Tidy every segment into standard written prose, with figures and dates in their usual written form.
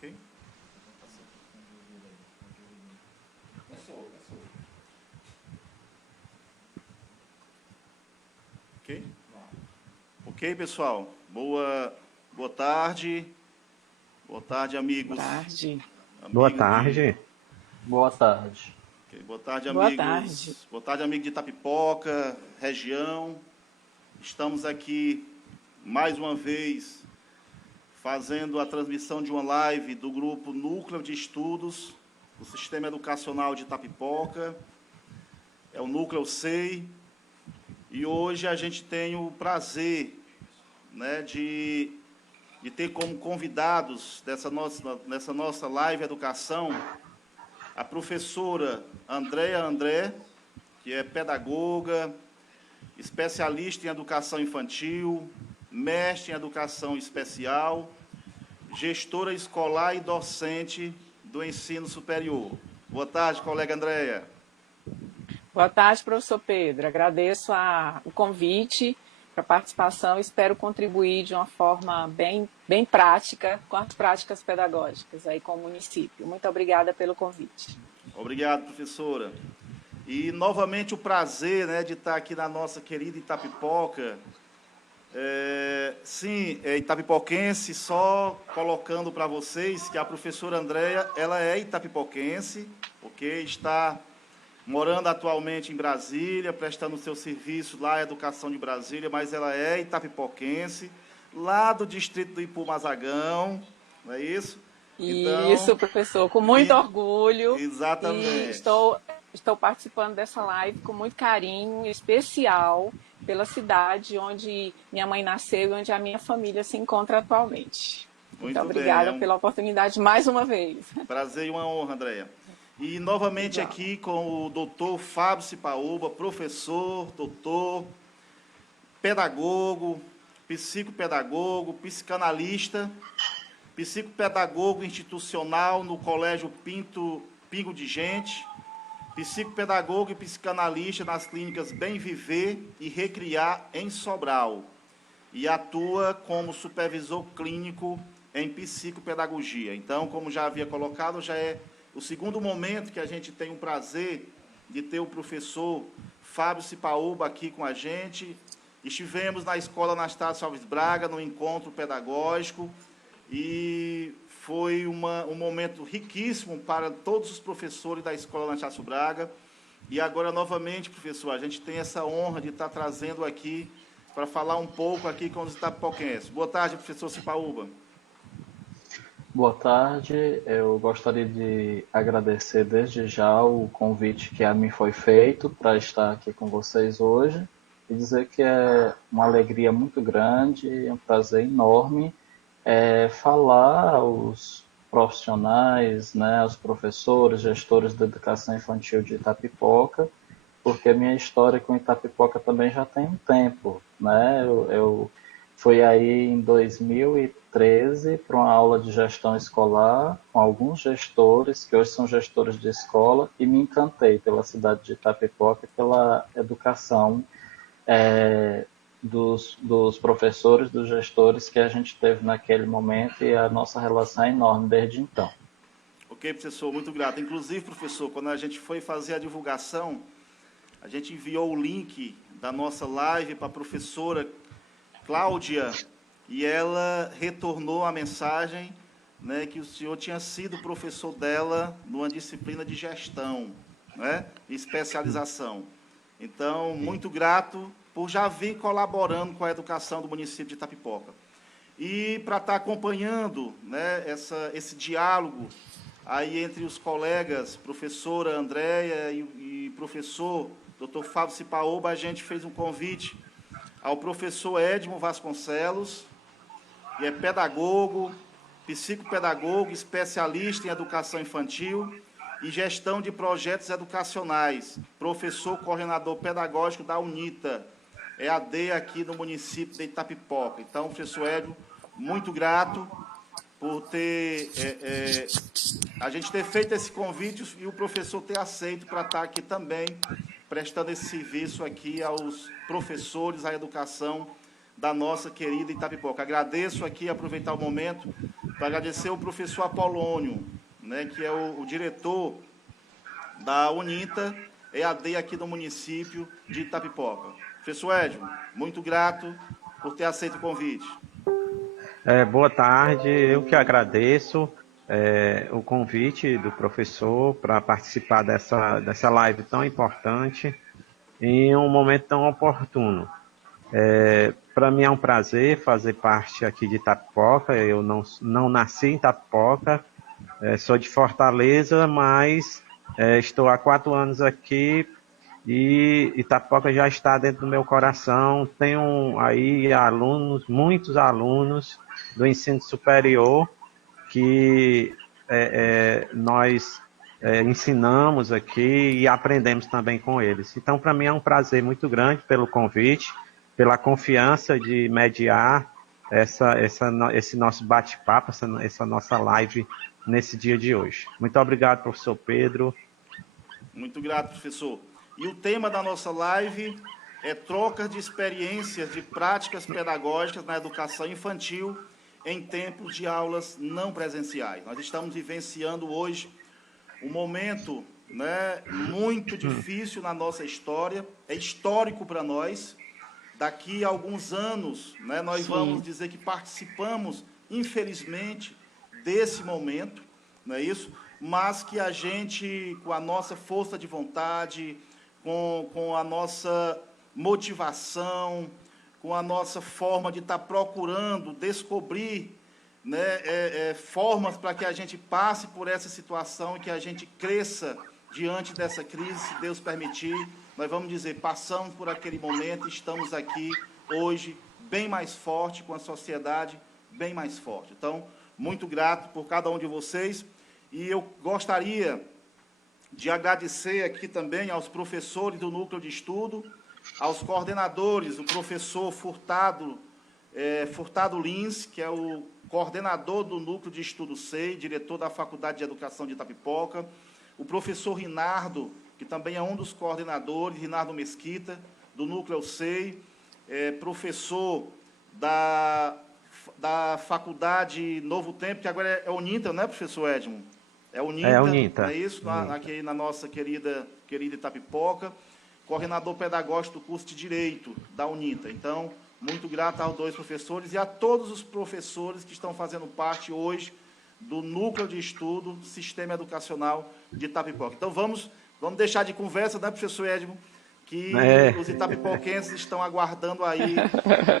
Ok? Ok? Ok, pessoal. Boa tarde. Boa tarde, amigos. Boa tarde. Boa Amigos tarde. Boa tarde. Boa tarde, Boa tarde. amigos. Boa tarde, amigo de Itapipoca, região. Estamos aqui mais uma vez fazendo a transmissão de uma live do grupo Núcleo de Estudos do Sistema Educacional de Itapipoca. É o Núcleo SEI. E hoje a gente tem o prazer, né, de ter como convidados nessa nossa live Educação a professora Andréia André, que é pedagoga, especialista em educação infantil, mestre em educação especial, gestora escolar e docente do ensino superior. Boa tarde, colega Andréia. Boa tarde, professor Pedro. Agradeço o convite para a participação e espero contribuir de uma forma bem prática com as práticas pedagógicas aí com o município. Muito obrigada pelo convite. Obrigado, professora. E, novamente, o prazer, né, de estar aqui na nossa querida Itapipoca. Sim, é itapipoquense, só colocando para vocês que a professora Andréia, ela é itapipoquense, ok? Está morando atualmente em Brasília, prestando o seu serviço lá à Educação de Brasília, mas ela é itapipoquense, lá do distrito do Ipu Mazagão, não é isso? Isso, professor, com muito orgulho. Exatamente. E estou participando dessa live com muito carinho especial pela cidade onde minha mãe nasceu e onde a minha família se encontra atualmente. Muito obrigada pela oportunidade mais uma vez. Prazer e uma honra, Andréia. E, novamente, aqui com o doutor Fábio Cipaúba, professor, doutor, pedagogo, psicopedagogo, psicanalista, psicopedagogo institucional no Colégio Pingo de Gente, psicopedagogo e psicanalista nas clínicas Bem Viver e Recriar em Sobral, e atua como supervisor clínico em psicopedagogia. Então, como já havia colocado, já é o segundo momento que a gente tem o prazer de ter o professor Fábio Cipaúba aqui com a gente. Estivemos na Escola Anastácio Alves Braga, no encontro pedagógico, e foi um momento riquíssimo para todos os professores da Escola Anastácio Braga. E agora, novamente, professor, a gente tem essa honra de estar trazendo aqui para falar um pouco aqui com os itapipoquenses. Boa tarde, professor Cipaúba. Boa tarde, eu gostaria de agradecer desde já o convite que a mim foi feito para estar aqui com vocês hoje e dizer que é uma alegria muito grande e um prazer enorme falar aos profissionais, né, aos professores, gestores da educação infantil de Itapipoca, porque a minha história com Itapipoca também já tem um tempo, né? Eu fui aí em 2013 para uma aula de gestão escolar com alguns gestores, que hoje são gestores de escola, e me encantei pela cidade de Itapipoca, pela educação dos professores, dos gestores que a gente teve naquele momento, e a nossa relação é enorme desde então. Ok, professor, muito grato. Inclusive, professor, quando a gente foi fazer a divulgação, a gente enviou o link da nossa live para a professora Cláudia, e ela retornou a mensagem, né, que o senhor tinha sido professor dela numa disciplina de gestão, né, e especialização. Então, muito grato por já vir colaborando com a educação do município de Itapipoca. E para estar acompanhando, né, esse diálogo aí entre os colegas, professora Andréia e professor Dr. Fábio Cipaúba, a gente fez um convite ao professor Edmo Vasconcelos, que é pedagogo, psicopedagogo, especialista em educação infantil e gestão de projetos educacionais, professor coordenador pedagógico da UNITA, EAD aqui no município de Itapipoca. Então, professor Edmo, muito grato por a gente ter feito esse convite e o professor ter aceito para estar aqui também, prestando esse serviço aqui aos professores, à educação da nossa querida Itapipoca. Agradeço aqui, aproveitar o momento, para agradecer o professor Apolônio, né, que é o diretor da Uninta EAD aqui do município de Itapipoca. Professor Edmo, muito grato por ter aceito o convite. Boa tarde, eu que agradeço o convite do professor para participar dessa live tão importante em um momento tão oportuno. Para mim é um prazer fazer parte aqui de Itapipoca. Eu não nasci em Itapipoca, sou de Fortaleza, mas estou há 4 anos aqui e Itapipoca já está dentro do meu coração. Tenho aí alunos, muitos alunos do ensino superior que nós ensinamos aqui e aprendemos também com eles. Então, para mim é um prazer muito grande pelo convite, pela confiança de mediar esse nosso bate-papo, essa nossa live nesse dia de hoje. Muito obrigado, professor Pedro. Muito grato, professor. E o tema da nossa live é trocas de experiências de práticas pedagógicas na educação infantil em tempos de aulas não presenciais. Nós estamos vivenciando hoje um momento, né, muito difícil na nossa história, é histórico para nós. Daqui a alguns anos, né, nós vamos dizer que participamos, infelizmente, desse momento, não é isso? Mas que a gente, com a nossa força de vontade, com a nossa motivação, com a nossa forma de estar procurando descobrir, né, formas para que a gente passe por essa situação e que a gente cresça diante dessa crise, se Deus permitir. Nós vamos dizer, passamos por aquele momento e estamos aqui hoje bem mais forte, com a sociedade bem mais forte. Então, muito grato por cada um de vocês. E eu gostaria de agradecer aqui também aos professores do Núcleo de Estudo, aos coordenadores, o professor Furtado Lins, que é o coordenador do Núcleo de Estudo SEI, diretor da Faculdade de Educação de Itapipoca, o professor Rinardo, que também é um dos coordenadores, Rinardo Mesquita, do Núcleo SEI, professor da Faculdade Novo Tempo, que agora é Uninta, não é, professor Edmo? É Uninta, Uninta. Não é isso? Aqui na nossa querida Itapipoca, coordenador pedagógico do curso de Direito da Uninta. Então, muito grato aos 2 professores e a todos os professores que estão fazendo parte hoje do Núcleo de Estudo Sistema Educacional de Itapipoca. Então, vamos deixar de conversa, né, professor Edmo, que os itapipoquenses estão aguardando aí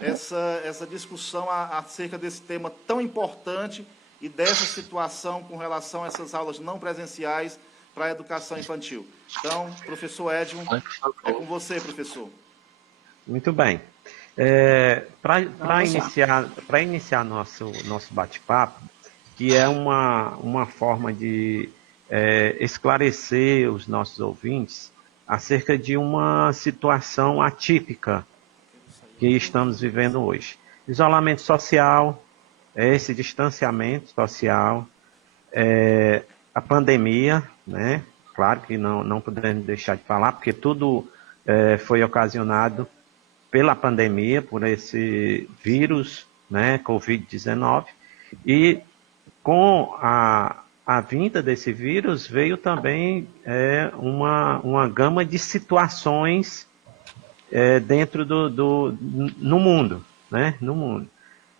essa discussão acerca desse tema tão importante e dessa situação com relação a essas aulas não presenciais para a educação infantil. Então, professor Edmo, é com você, professor. Muito bem. Para iniciar nosso bate-papo, que é uma forma de esclarecer os nossos ouvintes acerca de uma situação atípica que estamos vivendo hoje. Isolamento social, esse distanciamento social, a pandemia, né? Claro que não podemos deixar de falar, porque tudo foi ocasionado pela pandemia, por esse vírus, né, Covid-19, e com a vinda desse vírus veio também uma gama de situações dentro no mundo, né, no mundo.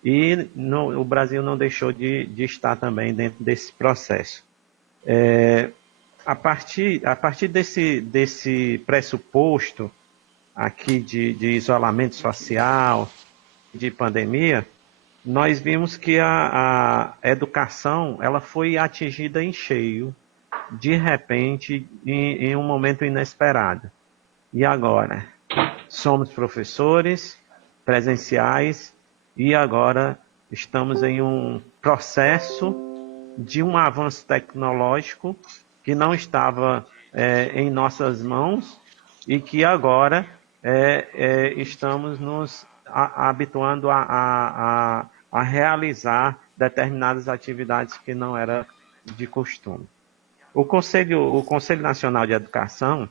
E o Brasil não deixou de estar também dentro desse processo. A partir desse pressuposto aqui de isolamento social, de pandemia, nós vimos que a educação ela foi atingida em cheio, de repente, em um momento inesperado. E agora? Somos professores presenciais e agora estamos em um processo de um avanço tecnológico que não estava em nossas mãos e que agora estamos nos habituando a realizar determinadas atividades que não era de costume. O Conselho Nacional de Educação,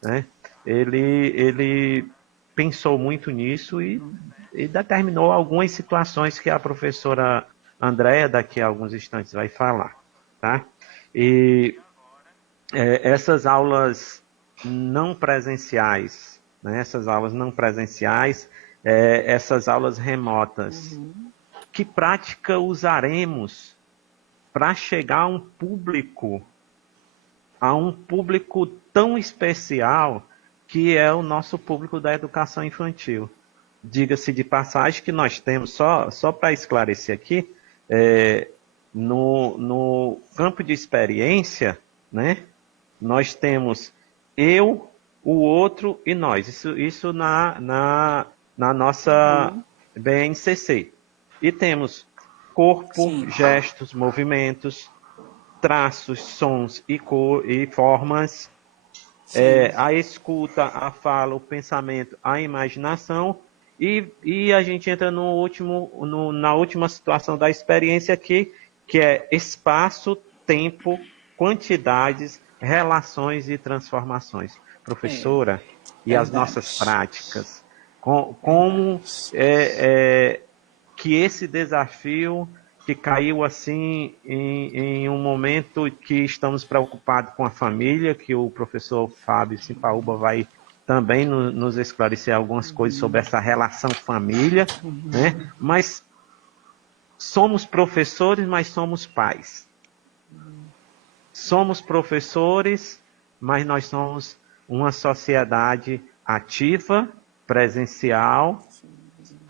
né, ele pensou muito nisso e determinou algumas situações que a professora Andréia, daqui a alguns instantes, vai falar. Tá? E essas aulas não presenciais, né? Essas aulas não presenciais, essas aulas remotas, que prática usaremos para chegar a um público tão especial que é o nosso público da educação infantil? Diga-se de passagem que nós temos, só para esclarecer aqui, no campo de experiência, né, nós temos eu, o outro e nós. Isso na nossa BNCC. E temos corpo, Sim. gestos, movimentos, traços, sons e formas, a escuta, a fala, o pensamento, a imaginação, e a gente entra na última situação da experiência aqui, que é espaço, tempo, quantidades, relações e transformações. Professora, e as nossas Verdade. práticas, como que esse desafio que caiu assim em um momento que estamos preocupados com a família, que o professor Fábio Simpaúba vai também nos esclarecer algumas coisas sobre essa relação família, né? Mas somos professores, mas somos pais. Somos professores, mas nós somos uma sociedade ativa, presencial,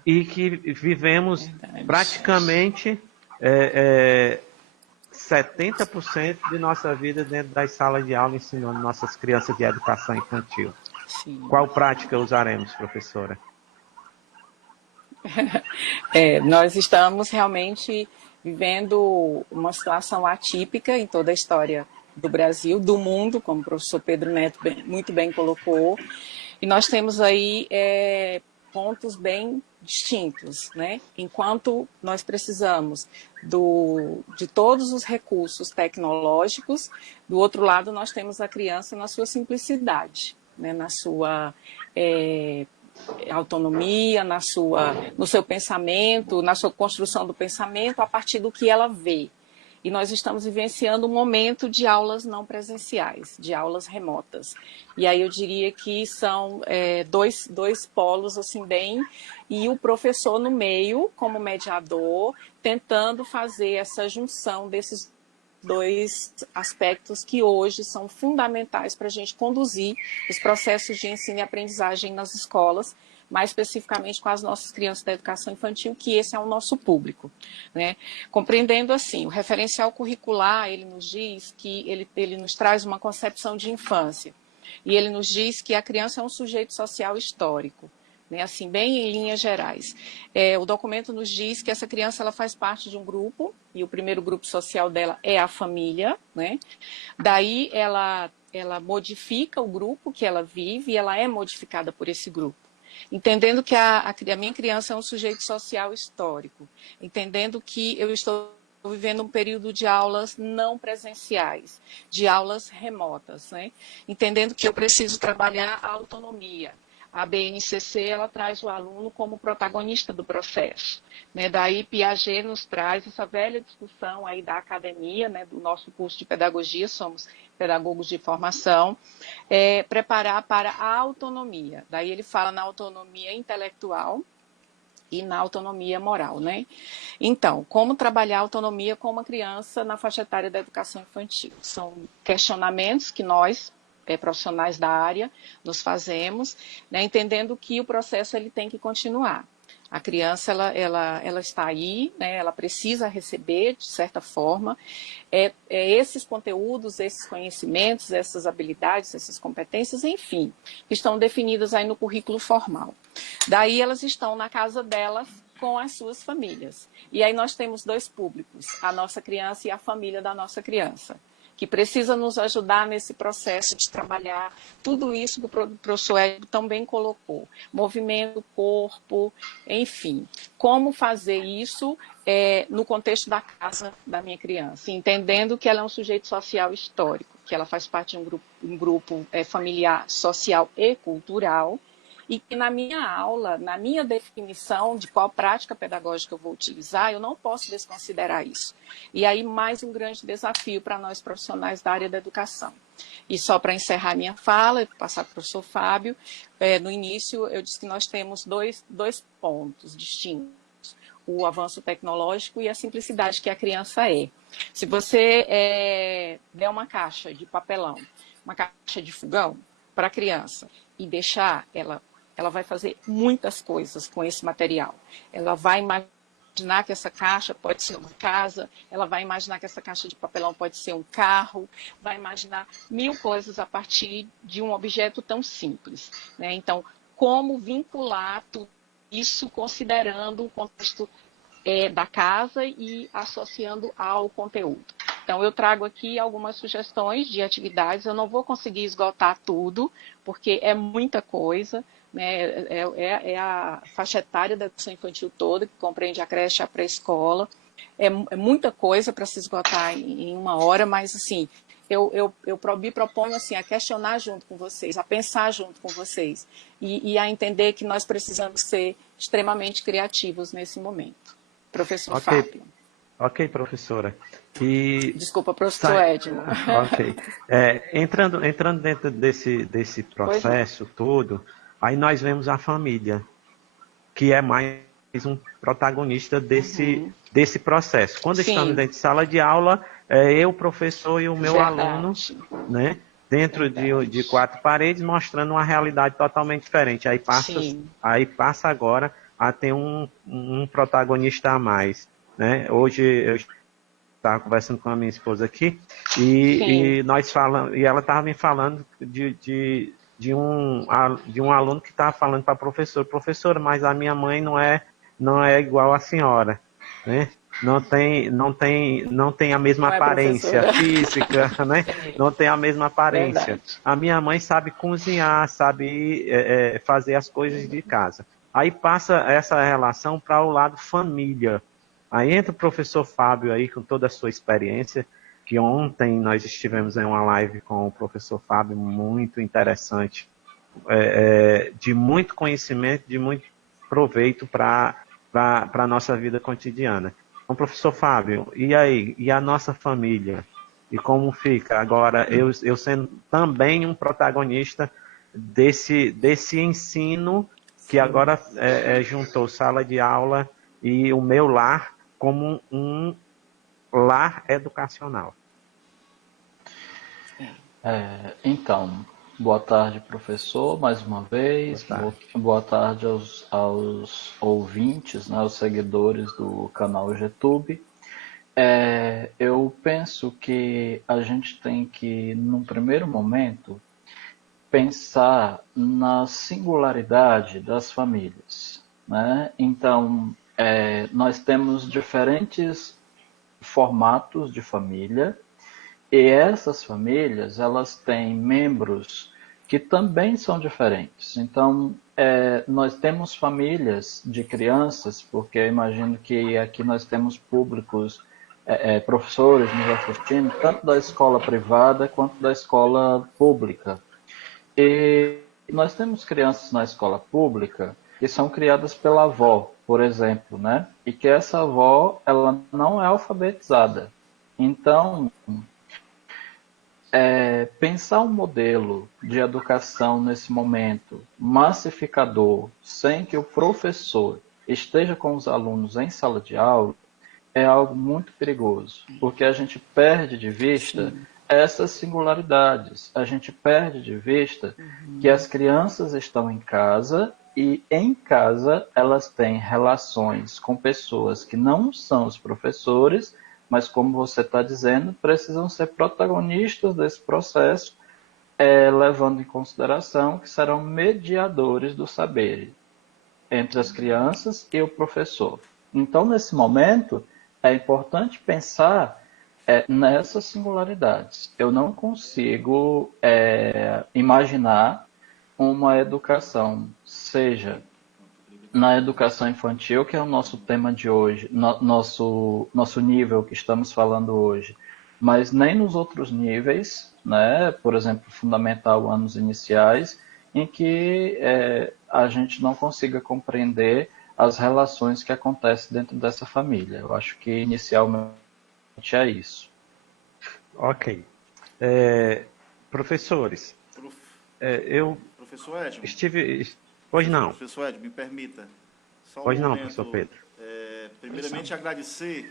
e que vivemos praticamente 70% de nossa vida dentro das salas de aula, ensinando nossas crianças de educação infantil. Sim. Qual prática usaremos, professora? Nós estamos realmente vivendo uma situação atípica em toda a história do Brasil, do mundo, como o professor Pedro Neto muito bem colocou. E nós temos aí pontos bem distintos, né? Enquanto nós precisamos de todos os recursos tecnológicos, do outro lado nós temos a criança na sua simplicidade, né? Na sua autonomia, no seu pensamento, na sua construção do pensamento, a partir do que ela vê. E nós estamos vivenciando um momento de aulas não presenciais, de aulas remotas. E aí eu diria que são dois polos assim bem, e o professor no meio, como mediador, tentando fazer essa junção desses dois aspectos que hoje são fundamentais para a gente conduzir os processos de ensino e aprendizagem nas escolas, mais especificamente com as nossas crianças da educação infantil, que esse é o nosso público, né? Compreendendo assim, o referencial curricular, ele nos diz que ele nos traz uma concepção de infância, e ele nos diz que a criança é um sujeito social histórico, né? Assim, bem em linhas gerais. O documento nos diz que essa criança ela faz parte de um grupo, e o primeiro grupo social dela é a família, né? Daí ela modifica o grupo que ela vive e ela é modificada por esse grupo. Entendendo que a minha criança é um sujeito social histórico, entendendo que eu estou vivendo um período de aulas não presenciais, de aulas remotas, né? Entendendo que eu preciso trabalhar a autonomia. A BNCC ela traz o aluno como protagonista do processo, né? Daí Piaget nos traz essa velha discussão aí da academia, né? Do nosso curso de pedagogia, somos pedagogos de formação, preparar para a autonomia. Daí ele fala na autonomia intelectual e na autonomia moral, né? Então, como trabalhar a autonomia com uma criança na faixa etária da educação infantil? São questionamentos que nós, profissionais da área, nos fazemos, né, entendendo que o processo ele tem que continuar. A criança ela está aí, né, ela precisa receber, de certa forma, esses conteúdos, esses conhecimentos, essas habilidades, essas competências, enfim, que estão definidas aí no currículo formal. Daí elas estão na casa delas com as suas famílias. E aí nós temos dois públicos, a nossa criança e a família da nossa criança, que precisa nos ajudar nesse processo de trabalhar tudo isso que o professor Ed tão bem colocou. Movimento, corpo, enfim. Como fazer isso no contexto da casa da minha criança, entendendo que ela é um sujeito social histórico, que ela faz parte de um grupo familiar, social e cultural, e que na minha aula, na minha definição de qual prática pedagógica eu vou utilizar, eu não posso desconsiderar isso. E aí mais um grande desafio para nós profissionais da área da educação. E só para encerrar minha fala, e passar para o professor Fábio, no início eu disse que nós temos dois pontos distintos: o avanço tecnológico e a simplicidade que a criança é. Se você der uma caixa de papelão, uma caixa de fogão para a criança e deixar, ela vai fazer muitas coisas com esse material. Ela vai imaginar que essa caixa pode ser uma casa, ela vai imaginar que essa caixa de papelão pode ser um carro, vai imaginar 1000 coisas a partir de um objeto tão simples, né? Então, como vincular tudo isso considerando o contexto da casa e associando ao conteúdo. Então, eu trago aqui algumas sugestões de atividades. Eu não vou conseguir esgotar tudo, porque é muita coisa, né? É a faixa etária da educação infantil toda, que compreende a creche, a pré-escola. É muita coisa para se esgotar em uma hora, mas, assim, eu me proponho assim, a questionar junto com vocês, a pensar junto com vocês e a entender que nós precisamos ser extremamente criativos nesse momento. Professor Fábio. Ok, professora. E desculpa, professor Edmo. Ok. Entrando dentro desse processo todo, aí nós vemos a família, que é mais um protagonista desse processo. Quando estamos dentro de sala de aula, eu, o professor e o meu aluno, né, dentro de 4 paredes, mostrando uma realidade totalmente diferente. Aí passa agora a ter um protagonista a mais, né? Hoje eu estava conversando com a minha esposa aqui e nós falamos, e ela estava me falando de um aluno que estava falando para a professora, mas a minha mãe não é igual à senhora, né? Não tem a mesma aparência física, né? Não tem a mesma aparência. Verdade. A minha mãe sabe cozinhar, sabe fazer as coisas de casa. Aí passa essa relação para o lado família. Aí entra o professor Fábio aí com toda a sua experiência, que ontem nós estivemos em uma live com o professor Fábio, muito interessante, de muito conhecimento, de muito proveito para a nossa vida cotidiana. Então, professor Fábio, e aí? E a nossa família? E como fica? Agora, eu sendo também um protagonista desse ensino que agora juntou sala de aula e o meu lar como um lar educacional. Então, boa tarde, professor, mais uma vez. Boa tarde aos ouvintes, né, aos seguidores do canal YouTube. Eu penso que a gente tem que, num primeiro momento, pensar na singularidade das famílias, né? Então, nós temos diferentes formatos de família e essas famílias, elas têm membros que também são diferentes. Então, nós temos famílias de crianças, porque eu imagino que aqui nós temos públicos, professores nos assistindo, tanto da escola privada quanto da escola pública. E nós temos crianças na escola pública que são criadas pela avó, por exemplo, né? E que essa avó, ela não é alfabetizada. Então, pensar um modelo de educação nesse momento massificador, sem que o professor esteja com os alunos em sala de aula, é algo muito perigoso, porque a gente perde de vista essas singularidades. A gente perde de vista que as crianças estão em casa e em casa elas têm relações com pessoas que não são os professores, mas como você está dizendo, precisam ser protagonistas desse processo, levando em consideração que serão mediadores do saber entre as crianças e o professor. Então, nesse momento, é importante pensar nessas singularidades. Eu não consigo imaginar uma educação, seja na educação infantil, que é o nosso tema de hoje, nosso nível que estamos falando hoje, mas nem nos outros níveis, né? Por exemplo, fundamental, anos iniciais, em que a gente não consiga compreender as relações que acontecem dentro dessa família. Eu acho que inicialmente é isso. Ok. Professores, Prof- eu Professor Edmo, estive. Pois não, professor Edmo, me permita, só um pois não, professor momento. Pedro. Primeiramente, agradecer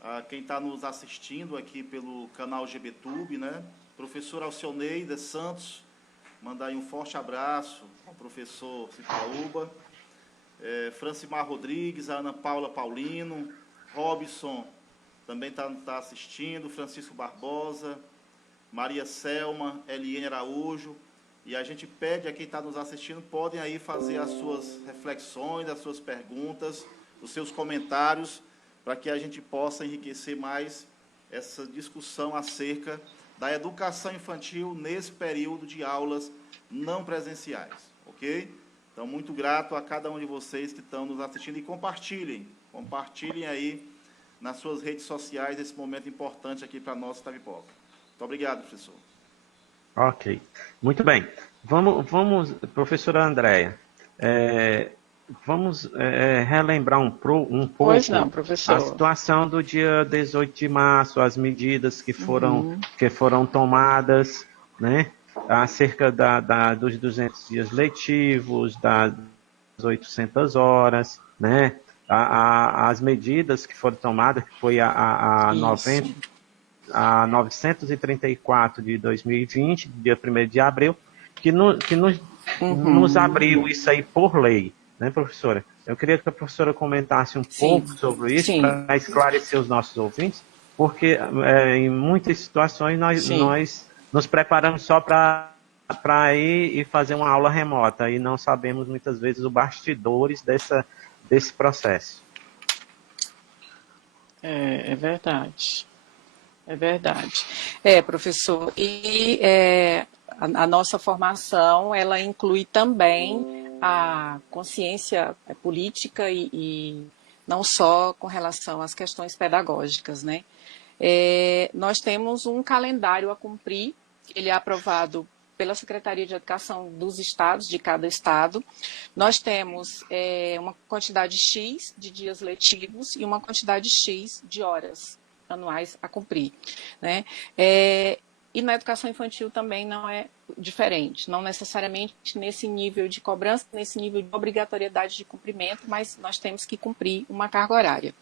a quem está nos assistindo aqui pelo canal GBTube, né? Professor Alcioneida Santos, mandar aí um forte abraço ao professor Cipaúba, Francimar Rodrigues, a Ana Paula Paulino, Robson também está assistindo, Francisco Barbosa, Maria Selma, Eliane Araújo, e a gente pede a quem está nos assistindo, podem aí fazer as suas reflexões, as suas perguntas, os seus comentários, para que a gente possa enriquecer mais essa discussão acerca da educação infantil nesse período de aulas não presenciais, ok? Então, muito grato a cada um de vocês que estão nos assistindo e compartilhem aí nas suas redes sociais esse momento importante aqui para nós, Itavipoca. Muito obrigado, professor. Ok. Muito bem. Vamos, professora Andréia, vamos relembrar um Pois pouco não, a professor. situação do dia 18 de março, as medidas que Uhum. foram tomadas, né? Acerca dos 200 dias letivos, das 800 horas, né? As medidas que foram tomadas, que foi a Isso. 90, a 934 de 2020, dia 1º de abril, que nos Uhum. abriu isso aí por lei, né, professora? Eu queria que a professora comentasse um Sim, pouco sobre isso sim, para esclarecer os nossos ouvintes, porque em muitas situações sim. nós nos preparamos só para ir e fazer uma aula remota e não sabemos muitas vezes os bastidores desse processo. É verdade. É verdade. Professor, e a nossa formação, ela inclui também a consciência política e não só com relação às questões pedagógicas, né? Nós temos um calendário a cumprir, ele é aprovado pela Secretaria de Educação dos estados, de cada estado. Nós temos uma quantidade X de dias letivos e uma quantidade X de horas anuais a cumprir, né? E na educação infantil também não é diferente, não necessariamente nesse nível de cobrança, nesse nível de obrigatoriedade de cumprimento, mas nós temos que cumprir uma carga horária,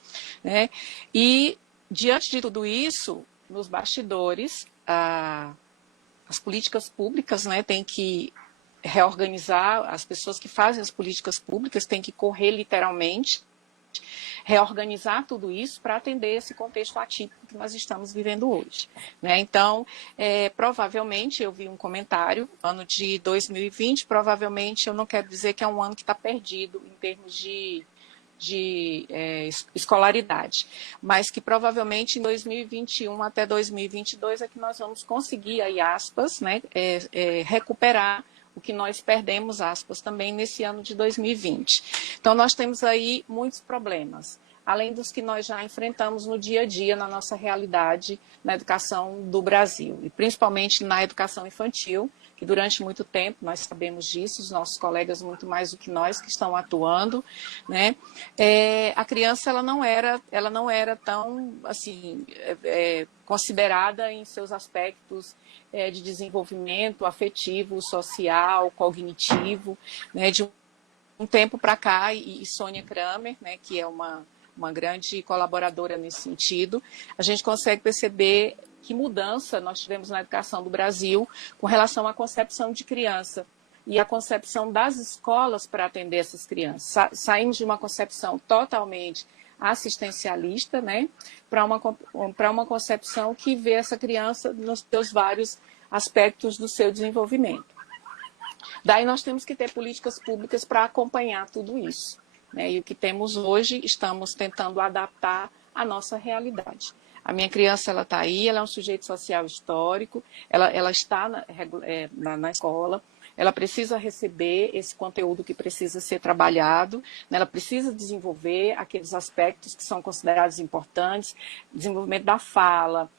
né? E diante de tudo isso, nos bastidores, as políticas públicas, né, têm que reorganizar, as pessoas que fazem as políticas públicas têm que correr literalmente, reorganizar tudo isso para atender esse contexto atípico que nós estamos vivendo hoje, né? Então, provavelmente, eu vi um comentário, ano de 2020, provavelmente, eu não quero dizer que é um ano que está perdido em termos de escolaridade, mas que provavelmente em 2021 até 2022 é que nós vamos conseguir, aí, aspas, né, recuperar o que nós perdemos, aspas, também nesse ano de 2020. Então, nós temos aí muitos problemas, além dos que nós já enfrentamos no dia a dia, na nossa realidade, na educação do Brasil, e principalmente na educação infantil, que durante muito tempo, nós sabemos disso, os nossos colegas muito mais do que nós que estão atuando, né? A criança ela não era tão assim considerada em seus aspectos de desenvolvimento afetivo, social, cognitivo, né? De um tempo para cá, e Sônia Kramer, né, que é uma grande colaboradora nesse sentido, a gente consegue perceber que mudança nós tivemos na educação do Brasil com relação à concepção de criança e a concepção das escolas para atender essas crianças. Saímos de uma concepção totalmente assistencialista, né, para uma concepção que vê essa criança nos seus vários aspectos do seu desenvolvimento. Daí nós temos que ter políticas públicas para acompanhar tudo isso, né? E o que temos hoje, estamos tentando adaptar à nossa realidade. A minha criança, ela está aí, ela é um sujeito social histórico, ela está na escola, ela precisa receber esse conteúdo que precisa ser trabalhado, né? Ela precisa desenvolver aqueles aspectos que são considerados importantes, desenvolvimento da fala,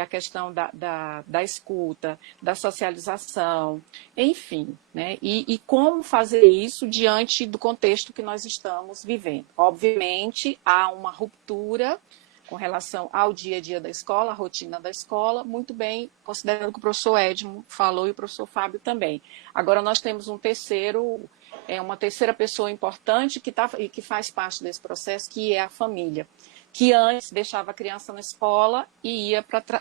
a questão da escuta, da socialização, enfim, né? E como fazer isso diante do contexto que nós estamos vivendo. Obviamente, há uma ruptura com relação ao dia a dia da escola, a rotina da escola, muito bem, considerando que o professor Edmo falou e o professor Fábio também. Agora nós temos uma terceira pessoa importante que faz parte desse processo, que é a família, que antes deixava a criança na escola e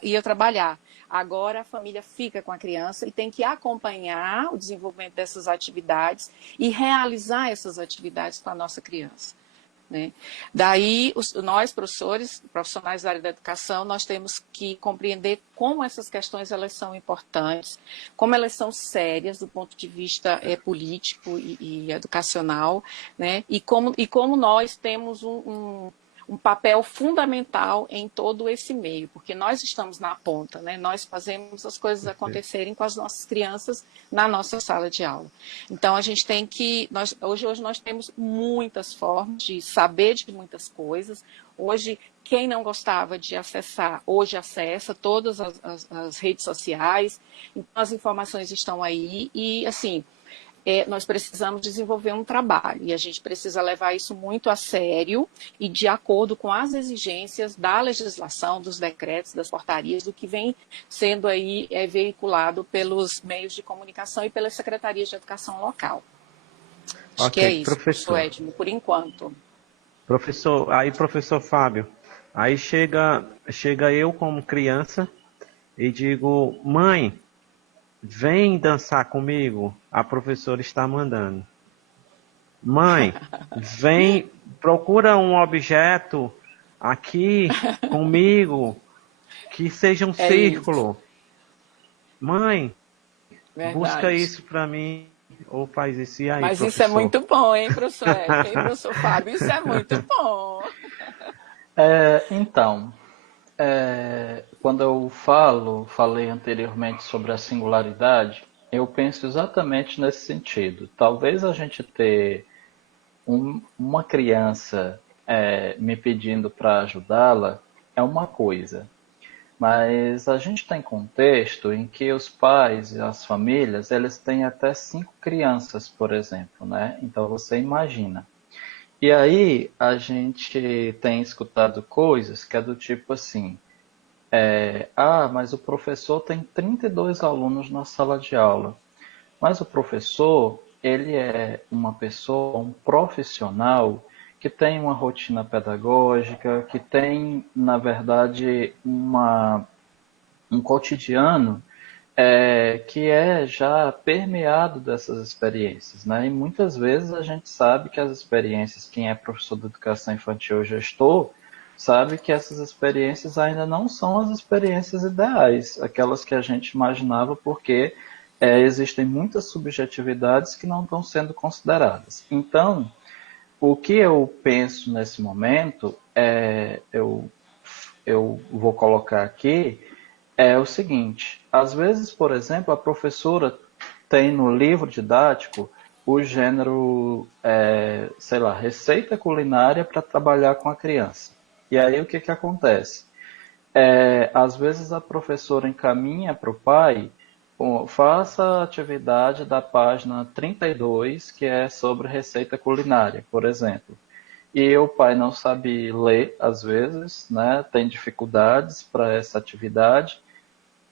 ia trabalhar. Agora a família fica com a criança e tem que acompanhar o desenvolvimento dessas atividades e realizar essas atividades com a nossa criança. Né? Daí, nós, professores, profissionais da área da educação, nós temos que compreender como essas questões elas são importantes, como elas são sérias do ponto de vista político e educacional, né? E como nós temos um papel fundamental em todo esse meio, porque nós estamos na ponta, né? Nós fazemos as coisas acontecerem com as nossas crianças na nossa sala de aula. Então, a gente tem que... Hoje nós temos muitas formas de saber de muitas coisas. Hoje, quem não gostava de acessar, hoje acessa todas as redes sociais. Então, as informações estão aí e, assim... nós precisamos desenvolver um trabalho e a gente precisa levar isso muito a sério e de acordo com as exigências da legislação, dos decretos, das portarias, do que vem sendo aí veiculado pelos meios de comunicação e pelas secretarias de educação local. Acho que é isso, professor Edmo, por enquanto. Professor Fábio, aí chega eu como criança e digo, mãe, vem dançar comigo, a professora está mandando. Mãe, vem, procura um objeto aqui comigo, que seja um círculo. Isso. Mãe, verdade. Busca isso para mim, ou faz isso e aí, mas professor? Isso é muito bom, hein, professor Edmo, hein, professor Fábio? Isso é muito bom. Então... quando eu falei anteriormente sobre a singularidade, eu penso exatamente nesse sentido. Talvez a gente ter uma criança me pedindo para ajudá-la é uma coisa, mas a gente tem contexto em que os pais e as famílias, eles têm até 5 crianças, por exemplo, né? Então você imagina. E aí a gente tem escutado coisas que é do tipo assim, mas o professor tem 32 alunos na sala de aula. Mas o professor, ele é uma pessoa, um profissional que tem uma rotina pedagógica, que tem, na verdade, um cotidiano que é já permeado dessas experiências, né? E muitas vezes a gente sabe que as experiências, quem é professor de educação infantil ou gestor, sabe que essas experiências ainda não são as experiências ideais, aquelas que a gente imaginava, porque existem muitas subjetividades que não estão sendo consideradas. Então, o que eu penso nesse momento, eu vou colocar aqui, é o seguinte, às vezes, por exemplo, a professora tem no livro didático o gênero, receita culinária para trabalhar com a criança. E aí o que acontece? Às vezes a professora encaminha para o pai, faça a atividade da página 32, que é sobre receita culinária, por exemplo. E o pai não sabe ler, às vezes, né? Tem dificuldades para essa atividade.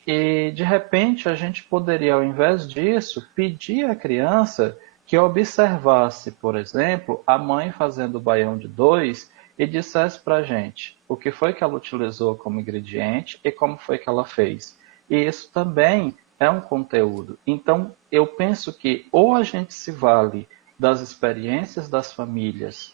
E, de repente, a gente poderia, ao invés disso, pedir à criança que observasse, por exemplo, a mãe fazendo o baião de 2 e dissesse para a gente o que foi que ela utilizou como ingrediente e como foi que ela fez. E isso também é um conteúdo. Então, eu penso que ou a gente se vale das experiências das famílias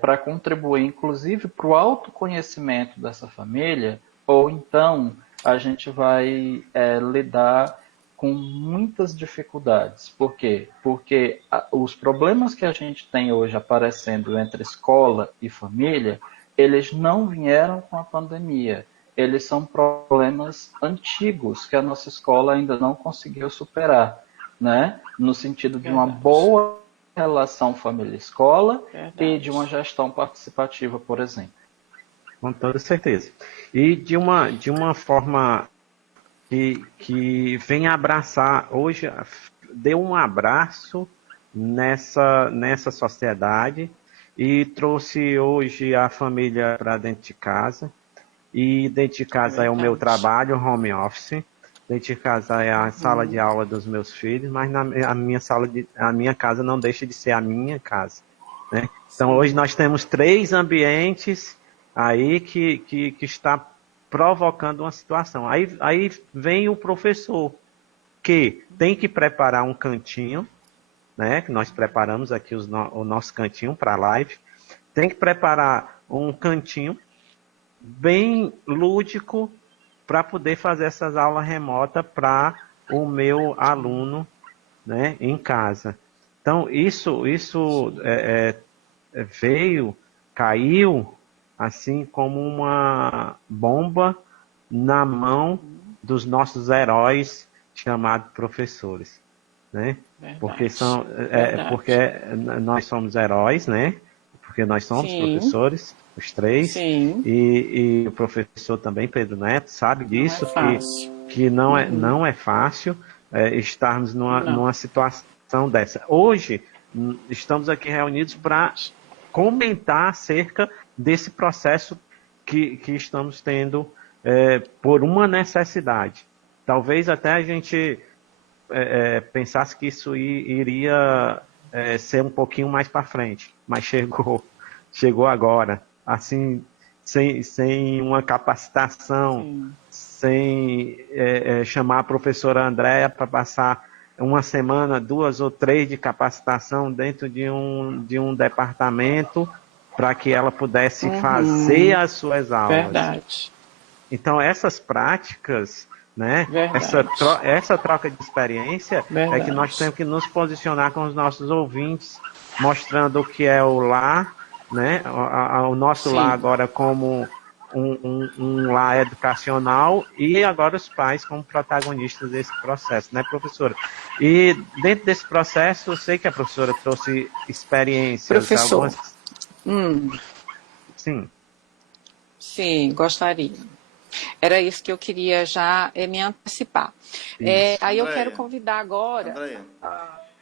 para contribuir, inclusive, para o autoconhecimento dessa família, ou então a gente vai lidar com muitas dificuldades. Por quê? Porque os problemas que a gente tem hoje aparecendo entre escola e família, eles não vieram com a pandemia. Eles são problemas antigos que a nossa escola ainda não conseguiu superar. né? No sentido de uma Verdade. boa relação família-escola e de uma Verdade. gestão participativa, por exemplo. Com toda certeza. E de uma forma que vem abraçar, hoje deu um abraço nessa sociedade e trouxe hoje a família para dentro de casa. E dentro de casa é o meu Verdade. trabalho, home office. Dentro de casa é a sala de aula dos meus filhos, mas a minha casa não deixa de ser a minha casa, né? Então hoje Sim. nós temos 3 ambientes aí que está provocando uma situação. Aí vem o professor, que tem que preparar um cantinho, né? Que nós preparamos aqui o nosso cantinho para a live. Tem que preparar um cantinho bem lúdico para poder fazer essas aulas remotas para o meu aluno, né, em casa. Então, isso veio, caiu, assim como uma bomba na mão dos nossos heróis chamados professores, né? Porque Verdade. são, porque Verdade. nós somos heróis, né? Porque nós somos Sim, professores, os três, sim. e o professor também, Pedro Neto, sabe Não é disso, fácil. que Uhum. não é fácil estarmos Não. numa situação dessa. Hoje, estamos aqui reunidos para Verdade. comentar acerca desse processo que estamos tendo por uma necessidade. Talvez até a gente pensasse que isso iria ser um pouquinho mais para frente, mas chegou agora, assim, sem uma capacitação, Sim. sem chamar a professora Andréa para passar uma semana, 2 ou 3 de capacitação dentro de um departamento para que ela pudesse fazer Uhum. as suas aulas. Verdade. Então, essas práticas, né, Verdade. essa troca de experiência é que nós Verdade. temos que nos posicionar com os nossos ouvintes, mostrando o que é o lar, né, o nosso lar Sim. agora como um lar educacional e agora os pais como protagonistas desse processo, né, professora? E dentro desse processo, eu sei que a professora trouxe experiências, Professor. algumas, Hum, sim, sim, gostaria. Era isso que eu queria já me antecipar. isso. Aí eu quero Andréia, convidar agora Andréia,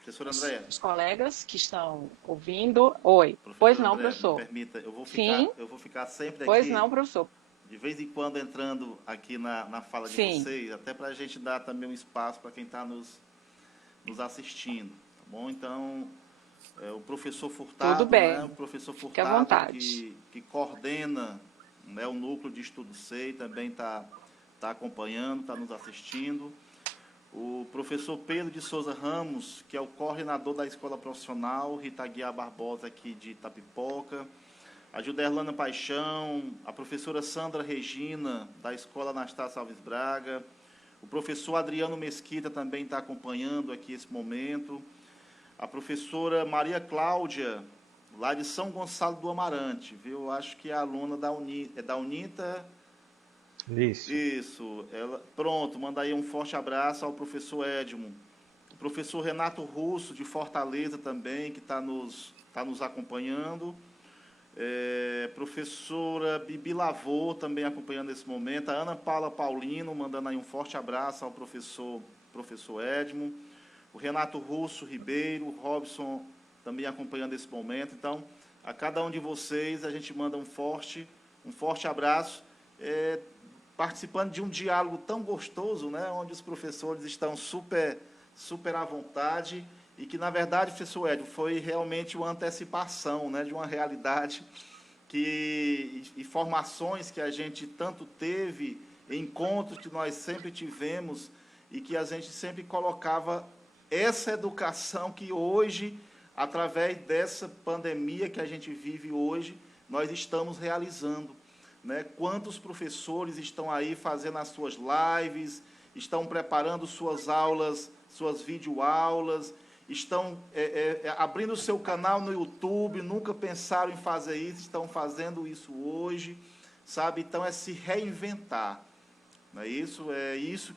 professora Andréia, os colegas que estão ouvindo. Oi. Pois professora não, Andréia, me professor. permita, Sim, eu vou ficar sempre pois aqui, não, professor. de vez em quando entrando aqui na fala de Sim, vocês, até para a gente dar também um espaço para quem está nos assistindo, tá bom? Então, o professor tudo Furtado, né? O bem. professor Fique à Furtado vontade. que coordena, né, o núcleo de estudo SEI, também tá acompanhando, está nos assistindo. O professor Pedro de Souza Ramos, que é o coordenador da Escola Profissional Rita Guiar Barbosa aqui de Itapipoca. A Juderlana Paixão, a professora Sandra Regina, da Escola Anastácio Alves Braga. O professor Adriano Mesquita também está acompanhando aqui esse momento. A professora Maria Cláudia, lá de São Gonçalo do Amarante, viu? Eu acho que é aluna da Unita. Isso. Isso. Ela, pronto, manda aí um forte abraço ao professor Edmo. O professor Renato Russo, de Fortaleza também, que tá nos acompanhando. Professora Bibi Lavô, também acompanhando esse momento. A Ana Paula Paulino, mandando aí um forte abraço ao professor Edmo. O Renato Russo Ribeiro, o Robson, também acompanhando esse momento. Então, a cada um de vocês, a gente manda um forte abraço, participando de um diálogo tão gostoso, né, onde os professores estão super à vontade, e que, na verdade, professor Edmo, foi realmente uma antecipação, né, de uma realidade e formações que a gente tanto teve, encontros que nós sempre tivemos e que a gente sempre colocava essa educação que hoje, através dessa pandemia que a gente vive hoje, nós estamos realizando, né? Quantos professores estão aí fazendo as suas lives, estão preparando suas aulas, suas videoaulas, estão abrindo o seu canal no YouTube, nunca pensaram em fazer isso, estão fazendo isso hoje, sabe? Então, é se reinventar, não é isso? É isso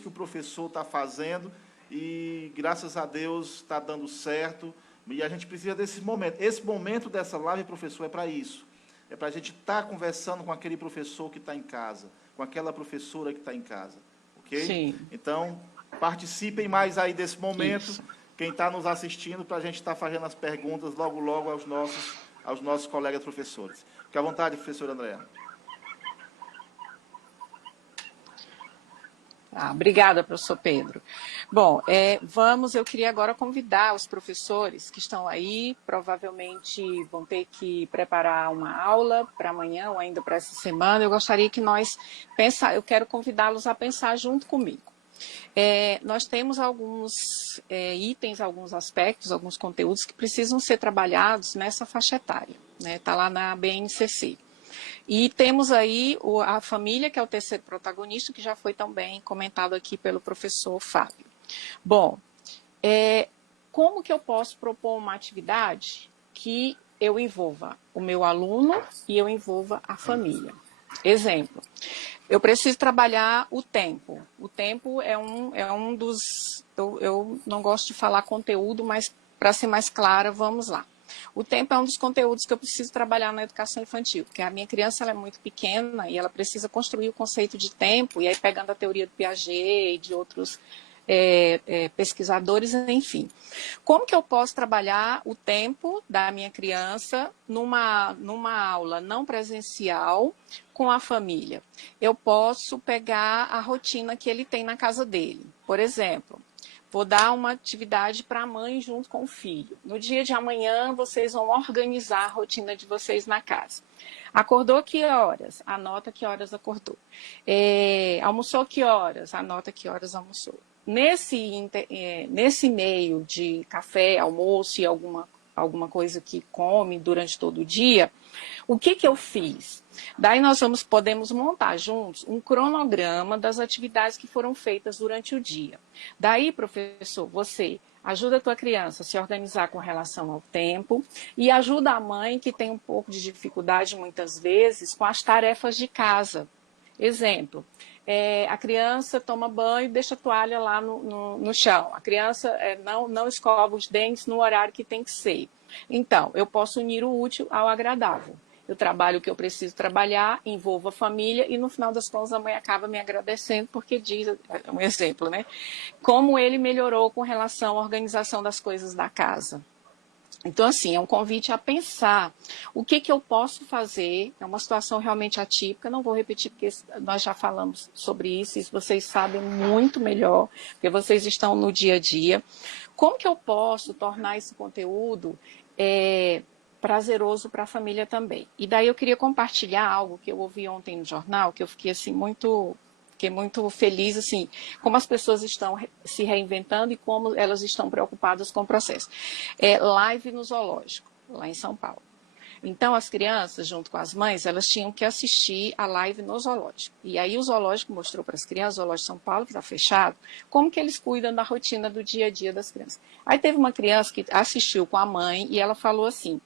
que o professor está fazendo, e graças a Deus está dando certo, e a gente precisa desse momento. Esse momento dessa live, professor, é para isso. É para a gente estar conversando com aquele professor que está em casa, com aquela professora que está em casa, ok? Sim. Então, participem mais aí desse momento, Isso. quem está nos assistindo, para a gente estar fazendo as perguntas logo, logo aos nossos colegas professores. Fique à vontade, professora Andréa. Obrigada, professor Pedro. Bom, eu queria agora convidar os professores que estão aí, provavelmente vão ter que preparar uma aula para amanhã ou ainda para essa semana. Eu gostaria que eu quero convidá-los a pensar junto comigo. Nós temos alguns itens, alguns aspectos, alguns conteúdos que precisam ser trabalhados nessa faixa etária, né? Está lá na BNCC. E temos aí a família, que é o terceiro protagonista, que já foi também comentado aqui pelo professor Fábio. Bom, como que eu posso propor uma atividade que eu envolva o meu aluno e eu envolva a família? Exemplo, eu preciso trabalhar o tempo. O tempo é um dos... Eu não gosto de falar conteúdo, mas para ser mais clara, vamos lá. O tempo é um dos conteúdos que eu preciso trabalhar na educação infantil, porque a minha criança ela é muito pequena e ela precisa construir o conceito de tempo, e aí pegando a teoria do Piaget e de outros pesquisadores, enfim. Como que eu posso trabalhar o tempo da minha criança numa aula não presencial com a família? Eu posso pegar a rotina que ele tem na casa dele. Por exemplo, vou dar uma atividade para a mãe junto com o filho. No dia de amanhã, vocês vão organizar a rotina de vocês na casa. Acordou que horas? Anota que horas acordou. Almoçou que horas? Anota que horas almoçou. Nesse meio de café, almoço e alguma coisa que come durante todo o dia, o que eu fiz? Daí nós podemos montar juntos um cronograma das atividades que foram feitas durante o dia. Daí, professor, você ajuda a tua criança a se organizar com relação ao tempo e ajuda a mãe, que tem um pouco de dificuldade muitas vezes, com as tarefas de casa. Exemplo, a criança toma banho e deixa a toalha lá no chão. A criança não escova os dentes no horário que tem que ser. Então, eu posso unir o útil ao agradável. Eu trabalho o que eu preciso trabalhar, envolvo a família e no final das contas a mãe acaba me agradecendo porque diz, um exemplo, né? Como ele melhorou com relação à organização das coisas da casa. Então, assim, é um convite a pensar o que eu posso fazer. É uma situação realmente atípica, não vou repetir porque nós já falamos sobre isso vocês sabem muito melhor, porque vocês estão no dia a dia. Como que eu posso tornar esse conteúdo prazeroso para a família também? E daí eu queria compartilhar algo que eu ouvi ontem no jornal, que eu fiquei assim fiquei muito feliz, assim, como as pessoas estão se reinventando e como elas estão preocupadas com o processo. Live no zoológico, lá em São Paulo. Então, as crianças, junto com as mães, elas tinham que assistir a live no zoológico. E aí o zoológico mostrou para as crianças, o zoológico de São Paulo, que está fechado, como que eles cuidam da rotina do dia a dia das crianças. Aí teve uma criança que assistiu com a mãe e ela falou assim,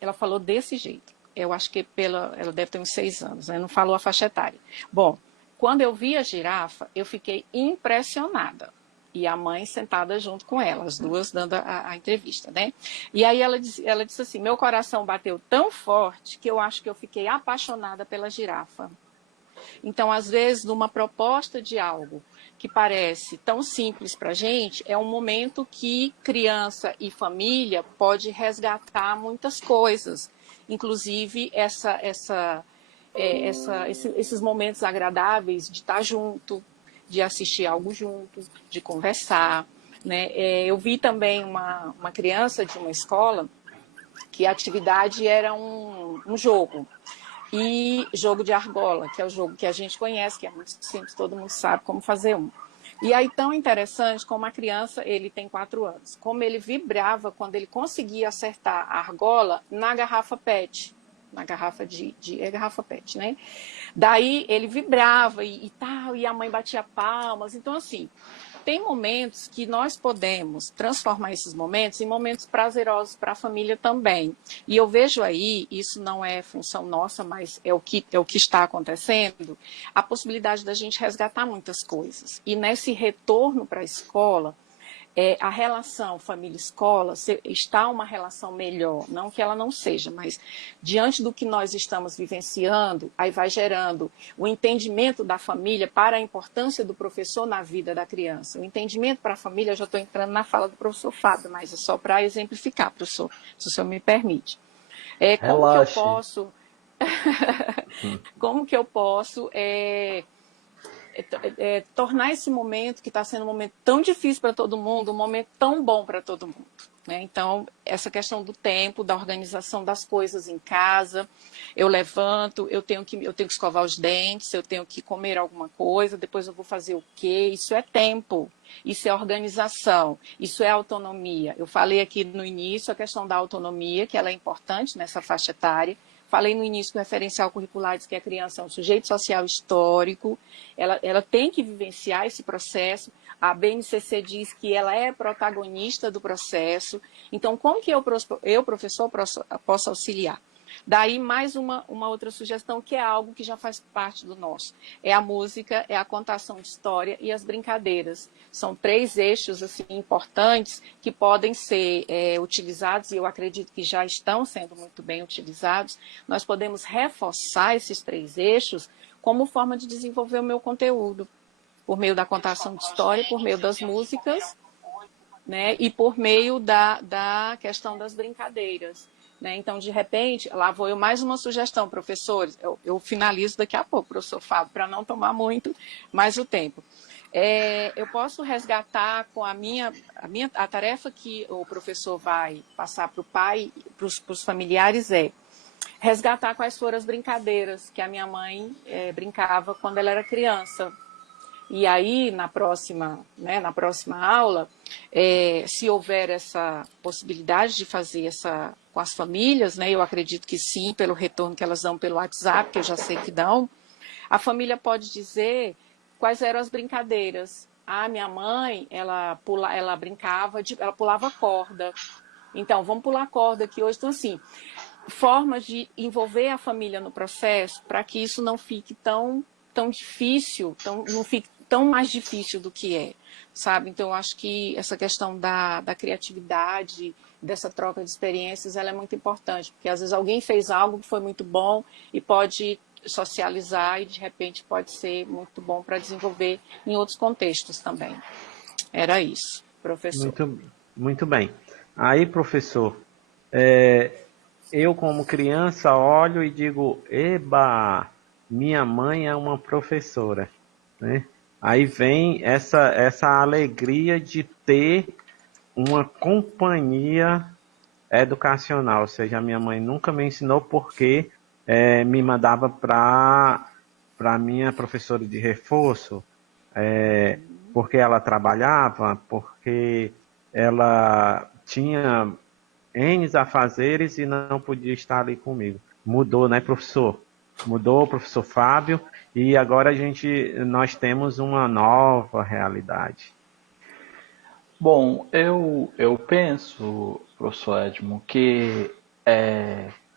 ela falou desse jeito. Eu acho que ela deve ter uns 6 anos, né? Não falou a faixa etária. Bom, quando eu vi a girafa, eu fiquei impressionada. E a mãe sentada junto com ela, as duas dando a entrevista, né? E aí ela disse assim, meu coração bateu tão forte que eu acho que eu fiquei apaixonada pela girafa. Então, às vezes, numa proposta de algo que parece tão simples para a gente, é um momento que criança e família pode resgatar muitas coisas. Inclusive, esses momentos agradáveis de estar junto, de assistir algo junto, de conversar, né? Eu vi também uma criança de uma escola que a atividade era um jogo. E jogo de argola, que é o jogo que a gente conhece, que é muito simples, todo mundo sabe como fazer um. E aí, tão interessante como a criança, ele tem 4 anos, como ele vibrava quando ele conseguia acertar a argola na garrafa PET, na garrafa garrafa PET, né? Daí ele vibrava e tal, e a mãe batia palmas. Então, assim, tem momentos que nós podemos transformar esses momentos em momentos prazerosos para a família também. E eu vejo aí, isso não é função nossa, mas é o que está acontecendo, a possibilidade da gente resgatar muitas coisas. E nesse retorno para a escola, a relação família-escola está uma relação melhor, não que ela não seja, mas diante do que nós estamos vivenciando, aí vai gerando o entendimento da família para a importância do professor na vida da criança. O entendimento para a família, eu já estou entrando na fala do professor Fábio, mas é só para exemplificar, professor, se o senhor me permite. Como que eu Relaxe. posso... como que eu posso tornar esse momento, que está sendo um momento tão difícil para todo mundo, um momento tão bom para todo mundo. Né? Então, essa questão do tempo, da organização das coisas em casa, eu levanto, eu tenho que escovar os dentes, eu tenho que comer alguma coisa, depois eu vou fazer o quê? Isso é tempo, isso é organização, isso é autonomia. Eu falei aqui no início a questão da autonomia, que ela é importante nessa faixa etária. Falei no início do referencial curricular, diz que a criança é um sujeito social histórico, ela tem que vivenciar esse processo. A BNCC diz que ela é protagonista do processo. Então, como que eu professor, posso auxiliar? Daí, mais uma outra sugestão, que é algo que já faz parte do nosso. É a música, é a contação de história e as brincadeiras. São 3 eixos assim, importantes que podem ser utilizados, e eu acredito que já estão sendo muito bem utilizados. Nós podemos reforçar esses 3 eixos como forma de desenvolver o meu conteúdo, por meio da contação de história, por meio das músicas, né, e por meio da questão das brincadeiras. Né? Então, de repente, lá vou eu mais uma sugestão, professores, eu finalizo daqui a pouco, professor Fábio, para não tomar muito mais o tempo. Eu posso resgatar com a tarefa que o professor vai passar para o pai, para os familiares, resgatar quais foram as brincadeiras que a minha mãe brincava quando ela era criança. E aí, na próxima aula, se houver essa possibilidade de fazer com as famílias, né, eu acredito que sim, pelo retorno que elas dão pelo WhatsApp, que eu já sei que dão, a família pode dizer quais eram as brincadeiras. Minha mãe, ela brincava, ela pulava corda. Então, vamos pular corda aqui hoje. Então, assim, formas de envolver a família no processo para que isso não fique tão difícil, não fique tão mais difícil do que sabe? Então, eu acho que essa questão da criatividade, dessa troca de experiências, ela é muito importante, porque às vezes alguém fez algo que foi muito bom e pode socializar e, de repente, pode ser muito bom para desenvolver em outros contextos também. Era isso, professor. Muito bem. Aí, professor, eu como criança olho e digo, eba, minha mãe é uma professora, né? Aí vem essa alegria de ter uma companhia educacional, ou seja, a minha mãe nunca me ensinou porque me mandava para minha professora de reforço, porque ela trabalhava, porque ela tinha N afazeres e não podia estar ali comigo. Mudou, né, professor? Mudou, professor Fábio, e agora nós temos uma nova realidade. Bom, eu penso, professor Edmo, que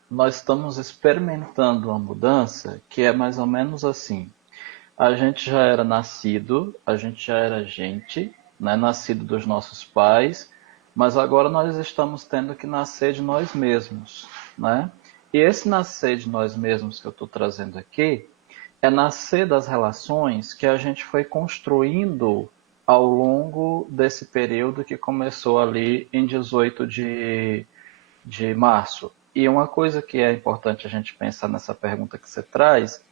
nós estamos experimentando uma mudança que é mais ou menos assim. A gente já era nascido, a gente já era gente, né, nascido dos nossos pais, mas agora nós estamos tendo que nascer de nós mesmos, né? E esse nascer de nós mesmos que eu estou trazendo aqui é nascer das relações que a gente foi construindo ao longo desse período que começou ali em 18 de março. E uma coisa que é importante a gente pensar nessa pergunta que você traz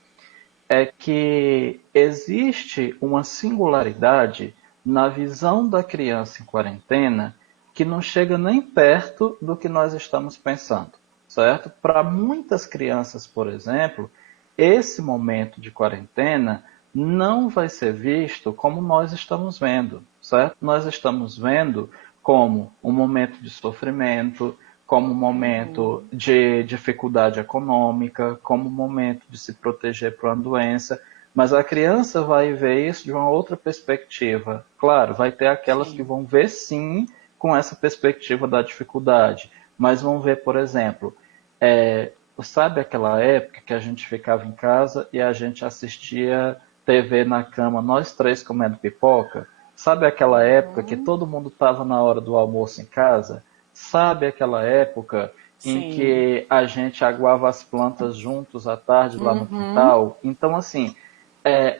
é que existe uma singularidade na visão da criança em quarentena que não chega nem perto do que nós estamos pensando, certo? Para muitas crianças, por exemplo, esse momento de quarentena não vai ser visto como nós estamos vendo, certo? Nós estamos vendo como um momento de sofrimento, como um momento de dificuldade econômica, como um momento de se proteger para uma doença, Mas a criança vai ver isso de uma outra perspectiva. Claro, vai ter aquelas que Sim, vão ver sim com essa perspectiva da dificuldade, mas vão ver, por exemplo, é, sabe aquela época que a gente ficava em casa e a gente assistia TV na cama, nós três comendo pipoca? Sabe aquela época que todo mundo estava na hora do almoço em casa? Sabe aquela época em sim. que a gente aguava as plantas juntos à tarde lá no Uhum, quintal? Então, assim,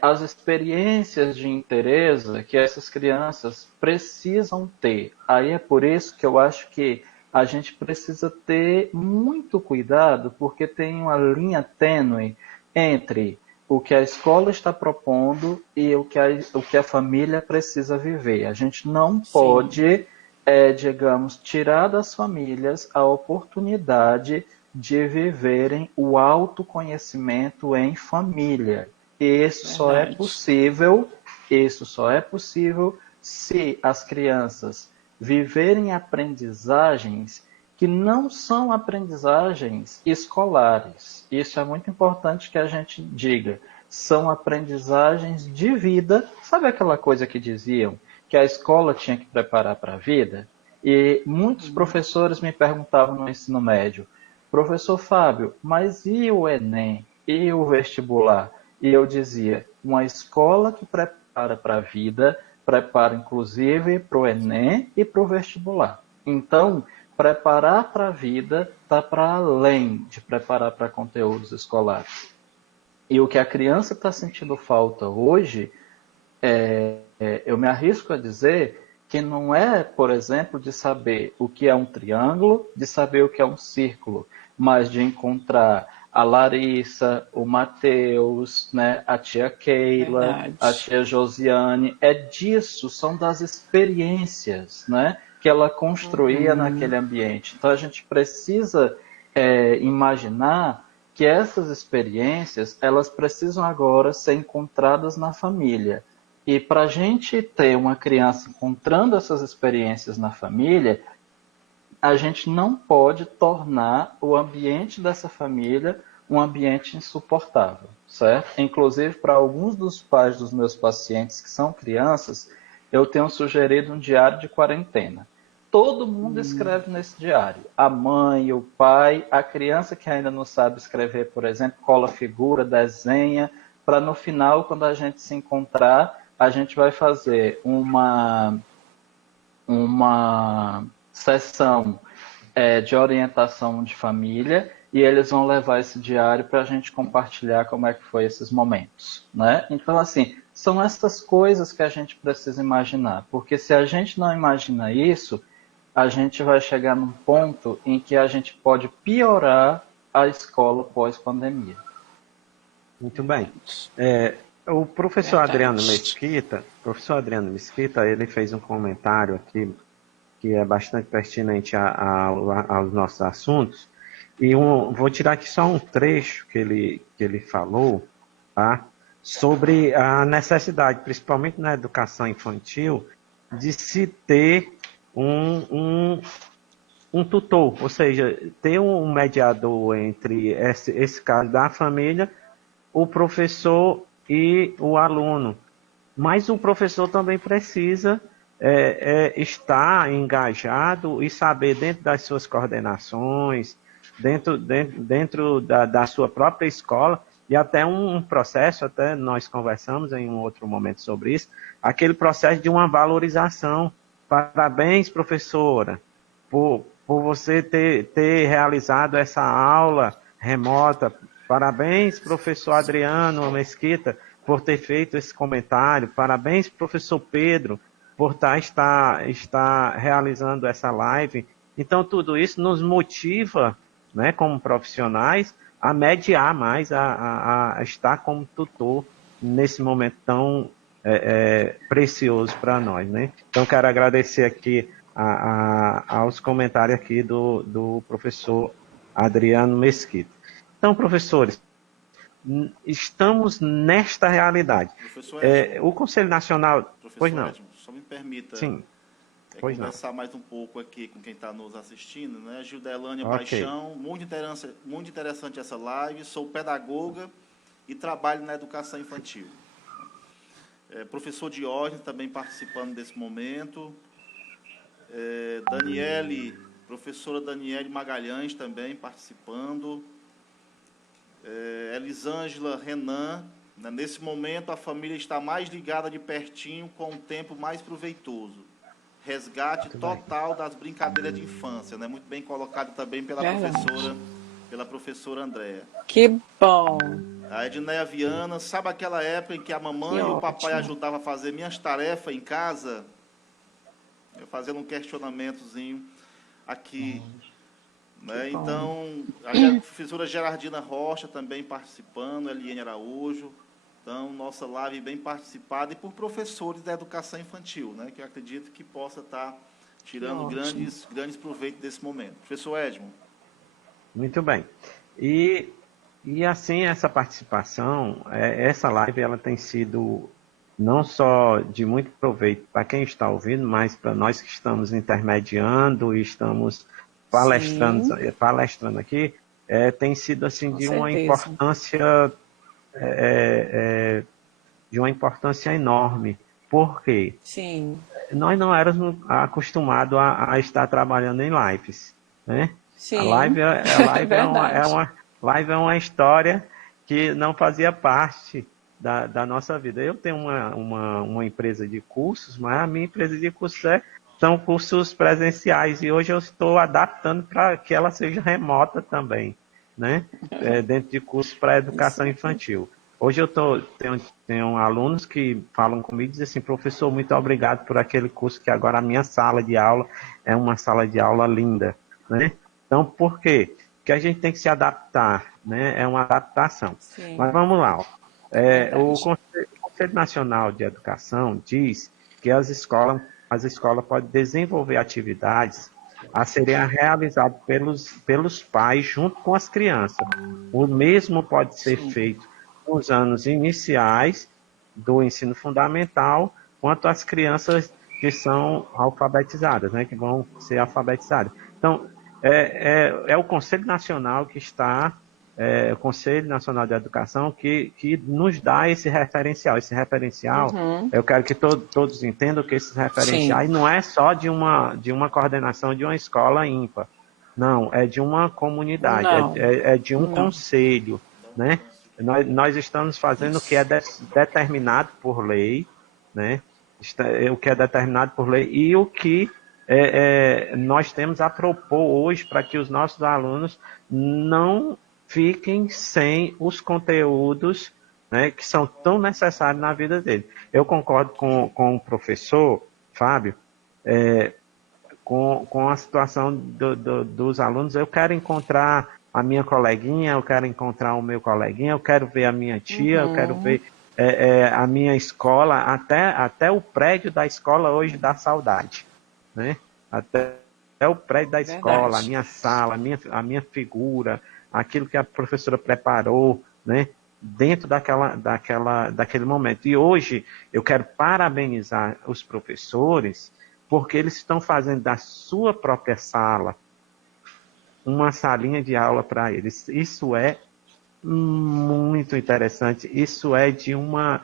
as experiências de interesse que essas crianças precisam ter. Aí é por isso que eu acho que a gente precisa ter muito cuidado, porque tem uma linha tênue entre o que a escola está propondo e o que a família precisa viver. A gente não sim, pode, digamos, tirar das famílias a oportunidade de viverem o autoconhecimento em família. Isso só é verdade. possível, isso só é possível se as crianças viverem aprendizagens que não são aprendizagens escolares. Isso é muito importante que a gente diga. São aprendizagens de vida. Sabe aquela coisa que diziam que a escola tinha que preparar para a vida? E muitos professores me perguntavam no ensino médio, professor Fábio, mas e o Enem? E o vestibular? E eu dizia, uma escola que prepara para a vida, prepara inclusive para o Enem e para o vestibular. Então, preparar para a vida está para além de preparar para conteúdos escolares. E o que a criança está sentindo falta hoje, eu me arrisco a dizer que não é, por exemplo, de saber o que é um triângulo, de saber o que é um círculo, mas de encontrar a Larissa, o Matheus, né, a tia Keila, a Verdade. tia Josiane. É disso, são das experiências, né, que ela construía Uhum, naquele ambiente. Então a gente precisa imaginar que essas experiências elas precisam agora ser encontradas na família. E para a gente ter uma criança encontrando essas experiências na família, a gente não pode tornar o ambiente dessa família um ambiente insuportável, certo? Inclusive, para alguns dos pais dos meus pacientes que são crianças, eu tenho sugerido um diário de quarentena. Todo mundo escreve nesse diário. A mãe, o pai, a criança que ainda não sabe escrever, por exemplo, cola figura, desenha, para no final, quando a gente se encontrar, a gente vai fazer uma sessão de orientação de família e eles vão levar esse diário para a gente compartilhar como é que foi esses momentos, né? Então, assim, são essas coisas que a gente precisa imaginar, porque se a gente não imagina isso, a gente vai chegar num ponto em que a gente pode piorar a escola pós-pandemia. Muito bem. verdade. O Verdade. professor Adriano Mesquita, ele fez um comentário aqui que é bastante pertinente aos nossos assuntos. E vou tirar aqui só um trecho que ele falou, tá? Sobre a necessidade, principalmente na educação infantil, de se ter um, um, um tutor, ou seja, ter um mediador entre esse caso da família, o professor e o aluno. Mas o professor também precisa estar engajado e saber, dentro das suas coordenações, dentro da sua própria escola, e até um processo, até nós conversamos em um outro momento sobre isso, aquele processo de uma valorização. Parabéns, professora, por você ter realizado essa aula remota. Parabéns, professor Adriano Mesquita, por ter feito esse comentário. Parabéns, professor Pedro, por estar realizando essa live. Então, tudo isso nos motiva, né, como profissionais, a mediar mais, a estar como tutor nesse momento tão precioso para nós, né? Então, quero agradecer aqui aos comentários aqui do professor Adriano Mesquita. Então, professores, estamos nesta realidade. Professor Edson, O Conselho Nacional. Pois professor não, Edson, só me permita sim, pois não. conversar mais um pouco aqui com quem está nos assistindo, né? Gildelânia Ok. Paixão, muito interessante essa live. Sou pedagoga e trabalhe na educação infantil. Professor Diógenes também participando desse momento. Professora Daniele Magalhães também participando. Elisângela Renan, né? Nesse momento a família está mais ligada de pertinho com um tempo mais proveitoso. Resgate total das brincadeiras de infância, né? Muito bem colocado também pela professora Andréa. Que bom! A Edneia Viana, sabe aquela época em que a mamãe e o papai ajudavam a fazer minhas tarefas em casa? Eu fazendo um questionamentozinho aqui. Né? Então, a professora Gerardina Rocha também participando, Eliane Araújo. Então, nossa live bem participada e por professores da educação infantil, né? Que eu acredito que possa estar tirando grandes proveitos desse momento. Professor Edmond. Muito bem. E assim, essa participação, essa live, ela tem sido não só de muito proveito para quem está ouvindo, mas para nós que estamos intermediando e estamos palestrando aqui, tem sido assim de uma importância enorme. Por quê? Sim. Nós não éramos acostumados a estar trabalhando em lives, né? Sim. A live é uma história que não fazia parte da nossa vida. Eu tenho uma empresa de cursos, mas a minha empresa de cursos são cursos presenciais e hoje eu estou adaptando para que ela seja remota também, né? Dentro de cursos para educação infantil. Hoje eu tenho alunos que falam comigo e dizem assim, professor, muito obrigado por aquele curso que agora a minha sala de aula é uma sala de aula linda, né? Então, por quê? Porque a gente tem que se adaptar, né? É uma adaptação. Sim. Mas vamos lá. O Conselho Nacional de Educação diz que as escolas podem desenvolver atividades a serem realizadas pelos pais junto com as crianças. O mesmo pode ser feito nos anos iniciais do ensino fundamental, quanto as crianças que são alfabetizadas, né? Que vão ser alfabetizadas. Então, é o Conselho Nacional que está, o Conselho Nacional de Educação que nos dá esse referencial. Esse referencial, eu quero que todos entendam que esses referenciais não é só de uma coordenação de uma escola ímpar. Não, é de uma comunidade, é de um conselho, né? Nós estamos fazendo o que é determinado por lei, né? O que é determinado por lei e o que nós temos a propor hoje para que os nossos alunos não fiquem sem os conteúdos, né, que são tão necessários na vida deles. Eu concordo com o professor Fábio, com a situação dos alunos. Eu quero encontrar a minha coleguinha, eu quero encontrar o meu coleguinha, eu quero ver a minha tia, eu quero ver a minha escola, até o prédio da escola hoje dá saudade, né? Até o prédio da escola, a minha sala, a minha figura, aquilo que a professora preparou, né? Dentro daquele momento. E hoje eu quero parabenizar os professores, porque eles estão fazendo da sua própria sala uma salinha de aula para eles. Isso é muito interessante. Isso é de uma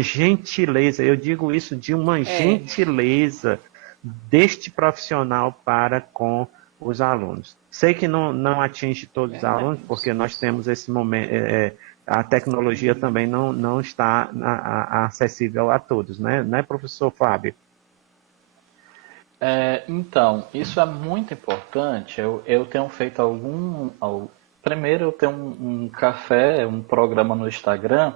gentileza. Eu digo isso de uma gentileza deste profissional para com os alunos. Sei que não atinge todos os alunos, porque nós temos esse momento, a tecnologia também não está acessível a todos, né, professor Fábio? Então, isso é muito importante. Eu tenho feito primeiro eu tenho um programa no Instagram,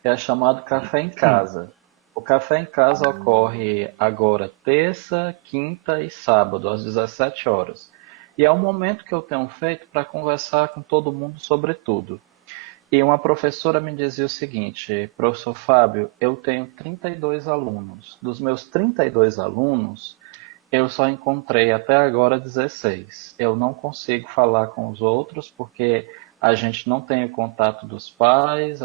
que é chamado Café em Casa. O Café em Casa ocorre agora terça, quinta e sábado, às 17 horas. E é um momento que eu tenho feito para conversar com todo mundo sobre tudo. E uma professora me dizia o seguinte, professor Fábio, eu tenho 32 alunos. Dos meus 32 alunos, eu só encontrei até agora 16. Eu não consigo falar com os outros porque a gente não tem o contato dos pais,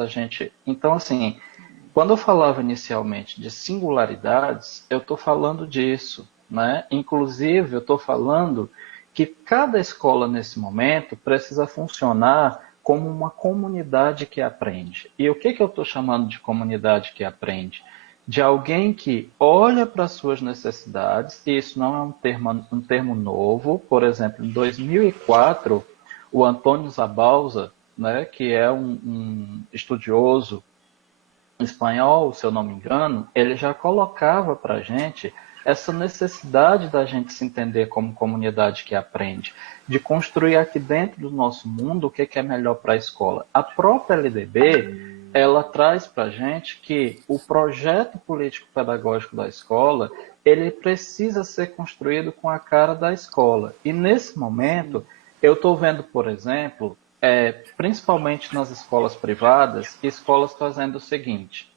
Então, assim, quando eu falava inicialmente de singularidades, eu estou falando disso, né? Inclusive, eu estou falando que cada escola nesse momento precisa funcionar como uma comunidade que aprende. E o que eu estou chamando de comunidade que aprende? De alguém que olha para as suas necessidades, e isso não é um termo novo. Por exemplo, em 2004, o Antônio Zabalza, né, que é um estudioso espanhol, se eu não me engano, ele já colocava para a gente essa necessidade da gente se entender como comunidade que aprende, de construir aqui dentro do nosso mundo o que é melhor para a escola. A própria LDB, ela traz para a gente que o projeto político-pedagógico da escola, ele precisa ser construído com a cara da escola. E nesse momento, eu estou vendo, por exemplo, principalmente nas escolas privadas, escolas fazendo o seguinte: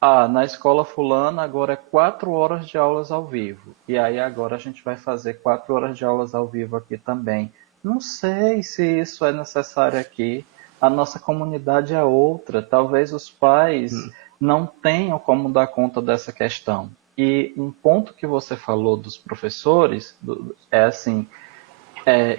na escola fulana agora é 4 horas de aulas ao vivo, e aí agora a gente vai fazer 4 horas de aulas ao vivo aqui também. Não sei se isso é necessário aqui. A nossa comunidade é outra. Talvez os pais não tenham como dar conta dessa questão. E um ponto que você falou dos professores é assim,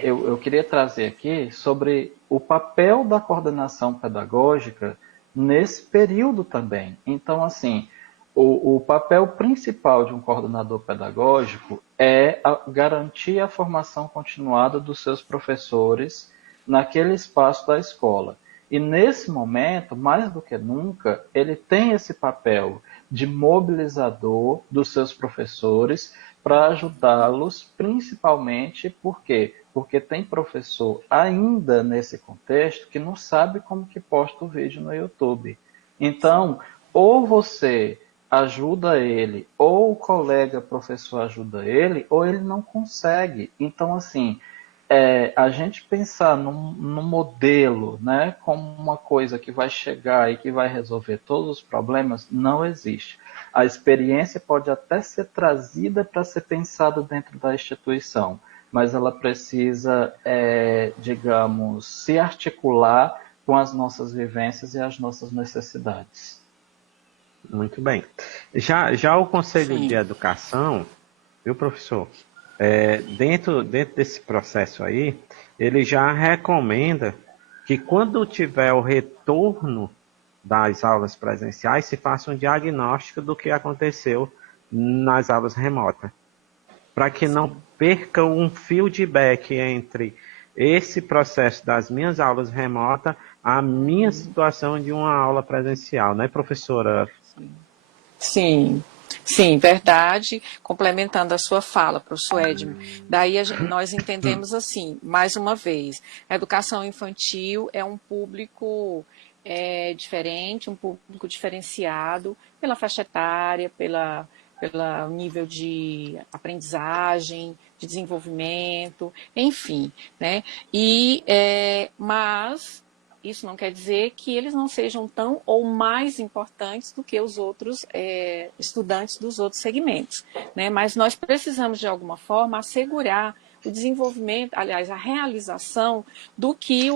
eu queria trazer aqui sobre o papel da coordenação pedagógica nesse período também. Então, assim, o papel principal de um coordenador pedagógico é garantir a formação continuada dos seus professores naquele espaço da escola. E nesse momento, mais do que nunca, ele tem esse papel de mobilizador dos seus professores para ajudá-los, principalmente por quê? Porque tem professor ainda nesse contexto que não sabe como que posta o vídeo no YouTube. Então, ou você ajuda ele, ou o colega professor ajuda ele, ou ele não consegue. Então, assim, a gente pensar num modelo, né, como uma coisa que vai chegar e que vai resolver todos os problemas, não existe. A experiência pode até ser trazida para ser pensada dentro da instituição, mas ela precisa, digamos, se articular com as nossas vivências e as nossas necessidades. Muito bem. Já o Conselho de Sim. Educação, viu, professor? Dentro desse processo aí, ele já recomenda que quando tiver o retorno das aulas presenciais, se faça um diagnóstico do que aconteceu nas aulas remotas, para que não perca um feedback entre esse processo das minhas aulas remotas a minha situação de uma aula presencial, né, professora? Sim, sim, verdade. Complementando a sua fala, professor Edmo, daí nós entendemos assim, mais uma vez, a educação infantil é um público diferente, um público diferenciado pela faixa etária, pelo nível de aprendizagem, de desenvolvimento, enfim, né? Mas isso não quer dizer que eles não sejam tão ou mais importantes do que os outros estudantes dos outros segmentos, né? Mas nós precisamos, de alguma forma, assegurar o desenvolvimento, aliás, a realização do que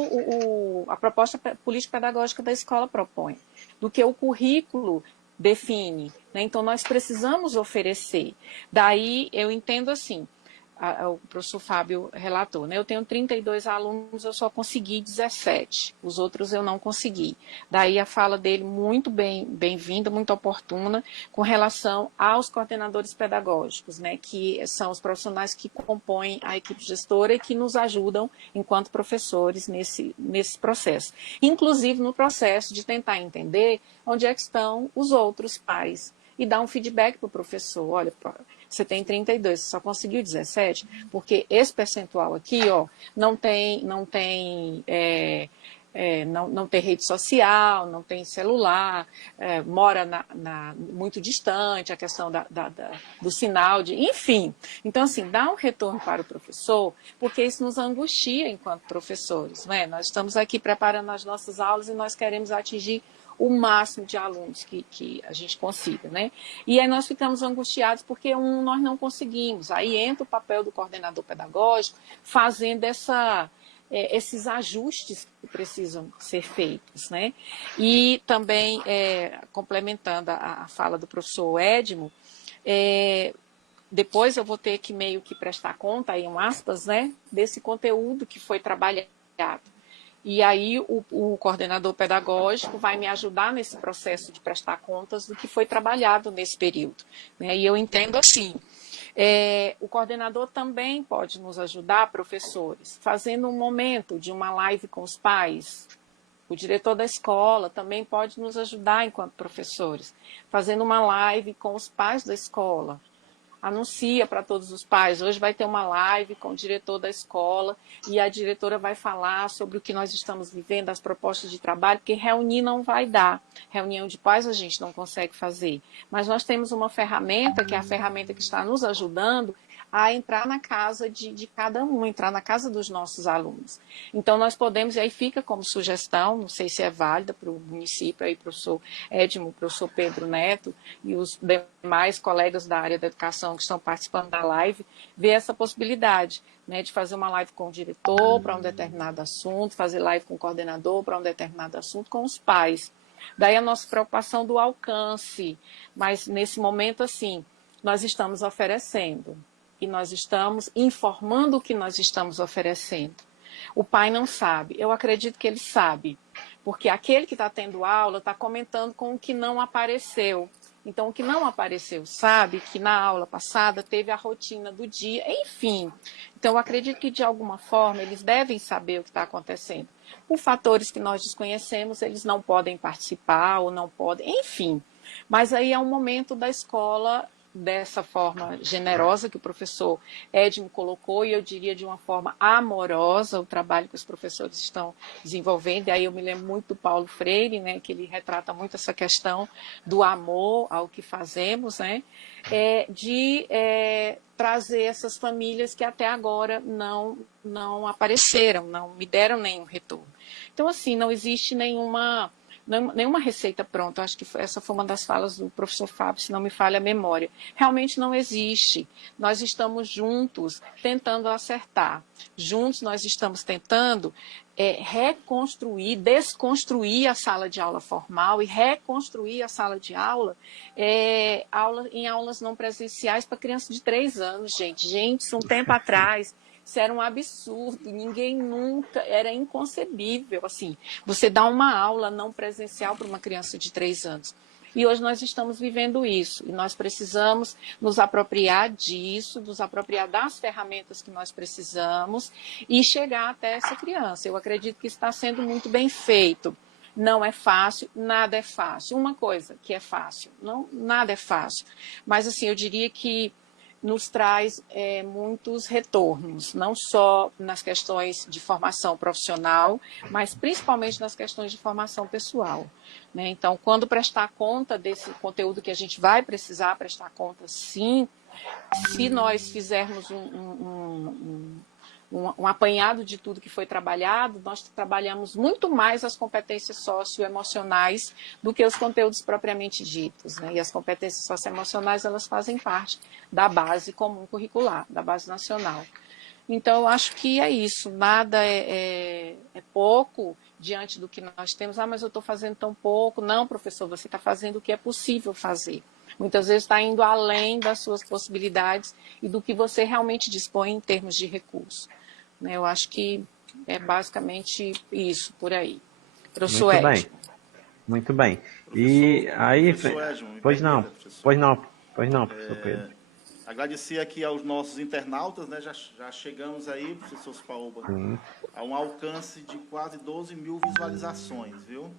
a proposta político-pedagógica da escola propõe, do que o currículo define, né? Então, nós precisamos oferecer. Daí, eu entendo assim, o professor Fábio relatou, né? Eu tenho 32 alunos, eu só consegui 17, os outros eu não consegui. Daí a fala dele muito bem-vinda, muito oportuna, com relação aos coordenadores pedagógicos, né? Que são os profissionais que compõem a equipe gestora e que nos ajudam enquanto professores nesse processo. Inclusive no processo de tentar entender onde é que estão os outros pais e dar um feedback para o professor. Olha, você tem 32, você só conseguiu 17, porque esse percentual aqui, não tem rede social, não tem celular, mora muito distante, a questão do sinal, enfim. Então, assim, dá um retorno para o professor, porque isso nos angustia enquanto professores, né? Nós estamos aqui preparando as nossas aulas e nós queremos atingir o máximo de alunos que a gente consiga, né? E aí nós ficamos angustiados porque nós não conseguimos. Aí entra o papel do coordenador pedagógico fazendo esses ajustes que precisam ser feitos, né? E também, complementando a fala do professor Edmo, depois eu vou ter que meio que prestar conta, aí um aspas, né, desse conteúdo que foi trabalhado. E aí o coordenador pedagógico vai me ajudar nesse processo de prestar contas do que foi trabalhado nesse período, né? E eu entendo assim, o coordenador também pode nos ajudar, professores, fazendo um momento de uma live com os pais. O diretor da escola também pode nos ajudar enquanto professores, fazendo uma live com os pais da escola. Anuncia para todos os pais, hoje vai ter uma live com o diretor da escola e a diretora vai falar sobre o que nós estamos vivendo, as propostas de trabalho, porque reunir não vai dar. Reunião de pais a gente não consegue fazer. Mas nós temos uma ferramenta, que é a ferramenta que está nos ajudando a entrar na casa de cada um, entrar na casa dos nossos alunos. Então, nós podemos, e aí fica como sugestão, não sei se é válida para o município, aí, professor Edmo, professor Pedro Neto e os demais colegas da área da educação que estão participando da live, ver essa possibilidade, né, de fazer uma live com o diretor para um determinado assunto, fazer live com o coordenador para um determinado assunto, com os pais. Daí a nossa preocupação do alcance, mas nesse momento, assim, nós estamos oferecendo e nós estamos informando o que nós estamos oferecendo. O pai não sabe, eu acredito que ele sabe, porque aquele que está tendo aula está comentando com o que não apareceu. Então, o que não apareceu sabe que na aula passada teve a rotina do dia, enfim. Então, eu acredito que, de alguma forma, eles devem saber o que está acontecendo. Por fatores que nós desconhecemos, eles não podem participar ou não podem, enfim. Mas aí é um momento da escola dessa forma generosa que o professor Edmo colocou, e eu diria de uma forma amorosa, o trabalho que os professores estão desenvolvendo. E aí eu me lembro muito do Paulo Freire, né, que ele retrata muito essa questão do amor ao que fazemos, né, de trazer essas famílias que até agora não apareceram, não me deram nenhum retorno. Então, assim, não existe nenhuma receita pronta. Acho que essa foi uma das falas do professor Fábio, se não me falha a memória. Realmente não existe. Nós estamos juntos tentando acertar. Juntos nós estamos tentando reconstruir, desconstruir a sala de aula formal e reconstruir a sala de aula, em aulas não presenciais para crianças de 3 anos, gente. Gente, isso um tempo atrás... Isso era um absurdo, ninguém nunca, era inconcebível, assim, você dá uma aula não presencial para uma criança de 3 anos. E hoje nós estamos vivendo isso, e nós precisamos nos apropriar disso, nos apropriar das ferramentas que nós precisamos e chegar até essa criança. Eu acredito que está sendo muito bem feito. Não é fácil, nada é fácil. Uma coisa que é fácil, não, nada é fácil. Mas, assim, eu diria que nos traz muitos retornos, não só nas questões de formação profissional, mas principalmente nas questões de formação pessoal, né? Então, quando prestar conta desse conteúdo que a gente vai precisar prestar conta, sim, se nós fizermos um apanhado de tudo que foi trabalhado, nós trabalhamos muito mais as competências socioemocionais do que os conteúdos propriamente ditos, né? E as competências socioemocionais, elas fazem parte da base comum curricular, da base nacional. Então, eu acho que é isso, nada é pouco diante do que nós temos. Ah, mas eu estou fazendo tão pouco. Não, professor, você está fazendo o que é possível fazer. Muitas vezes está indo além das suas possibilidades e do que você realmente dispõe em termos de recursos. Eu acho que é basicamente isso por aí. Professor Muito bem, Edmo. muito bem. E aí, Professor Edmo, me pois não, permita, professor. pois não, professor Pedro. Agradecer aqui aos nossos internautas, né? Já chegamos aí, professor Spaoba, a um alcance de quase 12 mil visualizações, viu?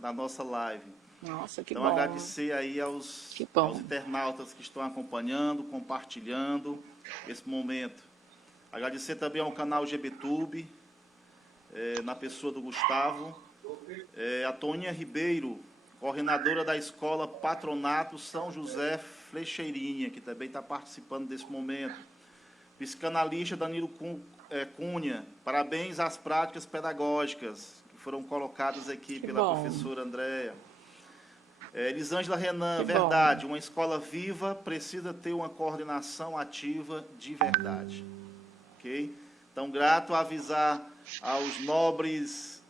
Da nossa live. Nossa, que então, bom. agradecer aí aos internautas que estão acompanhando, compartilhando esse momento. Agradecer também ao canal GBTube, na pessoa do Gustavo, a Toninha Ribeiro, coordenadora da Escola Patronato São José Flecheirinha, que também está participando desse momento. Psicanalista Danilo Cunha, parabéns às práticas pedagógicas que foram colocadas aqui pela professora Andréa. Elisângela Renan, verdade, uma escola viva precisa ter uma coordenação ativa de verdade. Ok? Então, grato a avisar aos nobres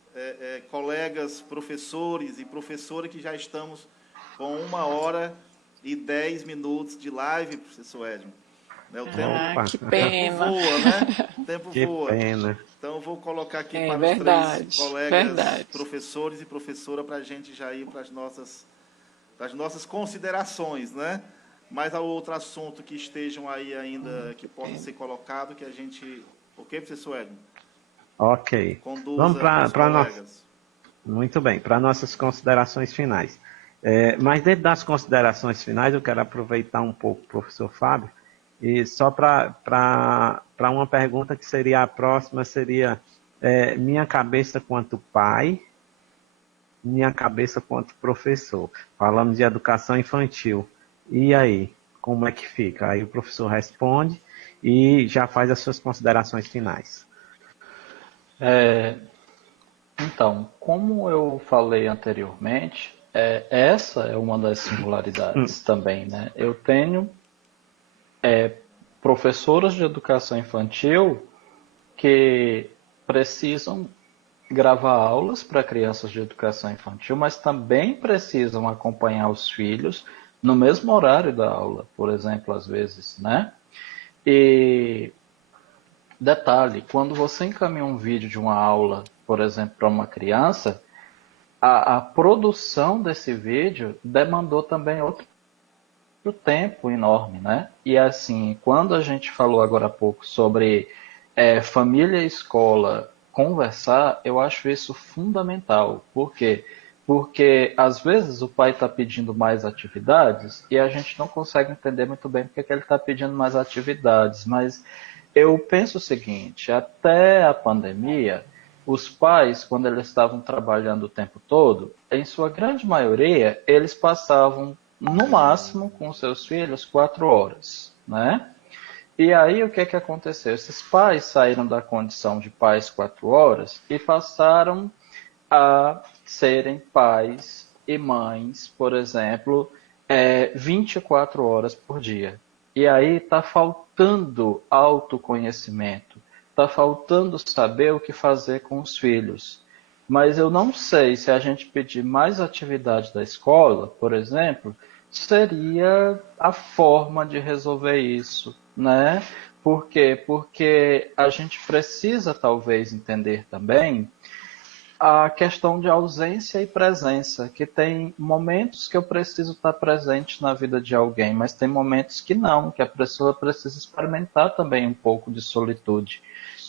colegas, professores e professoras que já estamos com 1h10 de live, professor Edmo. Né? O Opa, Que tempo pena. voa, né? O tempo que voa. pena. Então, eu vou colocar aqui É para os três verdade, colegas, verdade. professores e professora, para a gente já ir para as nossas considerações, né? Mas há outro assunto que estejam aí ainda, que possa ser colocado, que a gente... Ok, professor Hélio? Ok. Vamos Conduza os para nós. colegas. Muito bem, para nossas considerações finais. Mas dentro das considerações finais, eu quero aproveitar um pouco, professor Fábio, e só para uma pergunta que seria a próxima, seria minha cabeça quanto pai, minha cabeça quanto professor. Falamos de educação infantil. E aí, como é que fica? Aí o professor responde e já faz as suas considerações finais. Então, como eu falei anteriormente, essa é uma das singularidades também, né? Eu tenho professoras de educação infantil que precisam gravar aulas para crianças de educação infantil, mas também precisam acompanhar os filhos no mesmo horário da aula, por exemplo, às vezes, né? E detalhe, quando você encaminha um vídeo de uma aula, por exemplo, para uma criança, a produção desse vídeo demandou também outro tempo enorme, né? E assim, quando a gente falou agora há pouco sobre família e escola conversar, eu acho isso fundamental. Por quê? Porque às vezes o pai está pedindo mais atividades e a gente não consegue entender muito bem porque que ele está pedindo mais atividades. Mas eu penso o seguinte: até a pandemia, os pais, quando eles estavam trabalhando o tempo todo, em sua grande maioria, eles passavam no máximo com seus filhos 4 horas, né? E aí o que é que aconteceu? Esses pais saíram da condição de pais 4 horas e passaram a serem pais e mães, por exemplo, 24 horas por dia. E aí está faltando autoconhecimento, está faltando saber o que fazer com os filhos. Mas eu não sei se a gente pedir mais atividade da escola, por exemplo, seria a forma de resolver isso, né? Por quê? Porque a gente precisa talvez entender também a questão de ausência e presença, que tem momentos que eu preciso estar presente na vida de alguém, mas tem momentos que não, que a pessoa precisa experimentar também um pouco de solitude.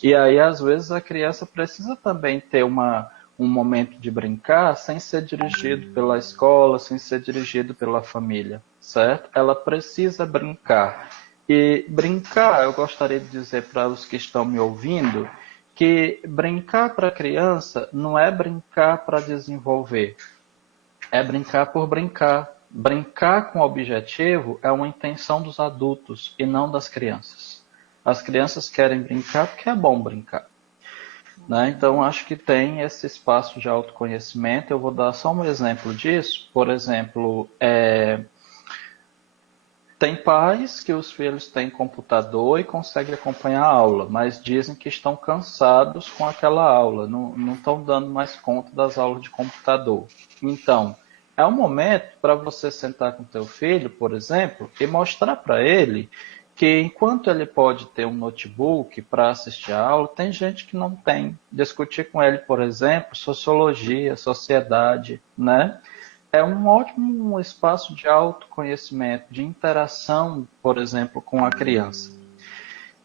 E aí, às vezes, a criança precisa também ter um momento de brincar sem ser dirigido pela escola, sem ser dirigido pela família, certo? Ela precisa brincar. E brincar, eu gostaria de dizer para os que estão me ouvindo, que brincar para criança não é brincar para desenvolver, é brincar por brincar. Brincar com objetivo é uma intenção dos adultos e não das crianças. As crianças querem brincar porque é bom brincar, né? Então, acho que tem esse espaço de autoconhecimento. Eu vou dar só um exemplo disso. Por exemplo, tem pais que os filhos têm computador e conseguem acompanhar a aula, mas dizem que estão cansados com aquela aula, não estão dando mais conta das aulas de computador. Então, é um momento para você sentar com teu filho, por exemplo, e mostrar para ele que enquanto ele pode ter um notebook para assistir a aula, tem gente que não tem. Discutir com ele, por exemplo, sociologia, sociedade, né? É um ótimo espaço de autoconhecimento, de interação, por exemplo, com a criança.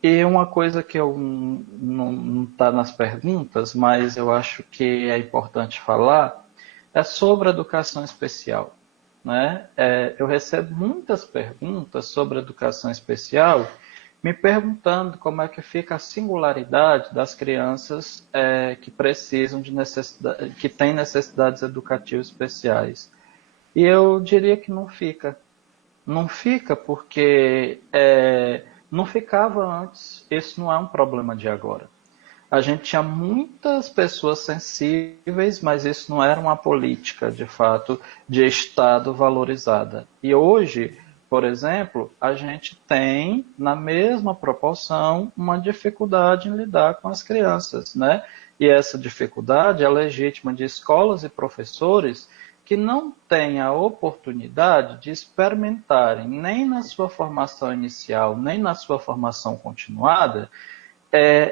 E uma coisa que eu não está nas perguntas, mas eu acho que é importante falar, é sobre a educação especial, né? Eu recebo muitas perguntas sobre a educação especial, me perguntando como é que fica a singularidade das crianças que precisam de necessidade, que têm necessidades educativas especiais. E eu diria que não fica. Não fica porque não ficava antes. Isso não é um problema de agora. A gente tinha muitas pessoas sensíveis, mas isso não era uma política, de fato, de Estado valorizada. E hoje, por exemplo, a gente tem, na mesma proporção, uma dificuldade em lidar com as crianças, né? E essa dificuldade é legítima de escolas e professores que não têm a oportunidade de experimentarem, nem na sua formação inicial, nem na sua formação continuada,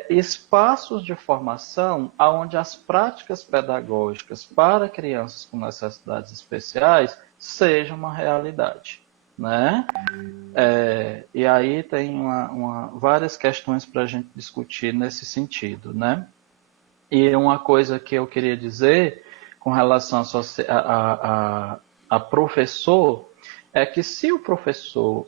espaços de formação onde as práticas pedagógicas para crianças com necessidades especiais sejam uma realidade, né? E aí tem várias questões para a gente discutir nesse sentido, né? E uma coisa que eu queria dizer com relação a professor é que se o professor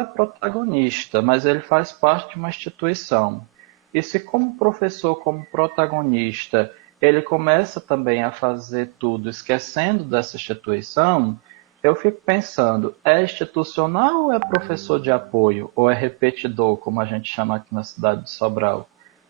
é protagonista, mas ele faz parte de uma instituição. E se como professor, como protagonista, ele começa também a fazer tudo esquecendo dessa instituição, eu fico pensando, é institucional ou é professor de apoio? Ou é repetidor, como a gente chama aqui na cidade de Sobral?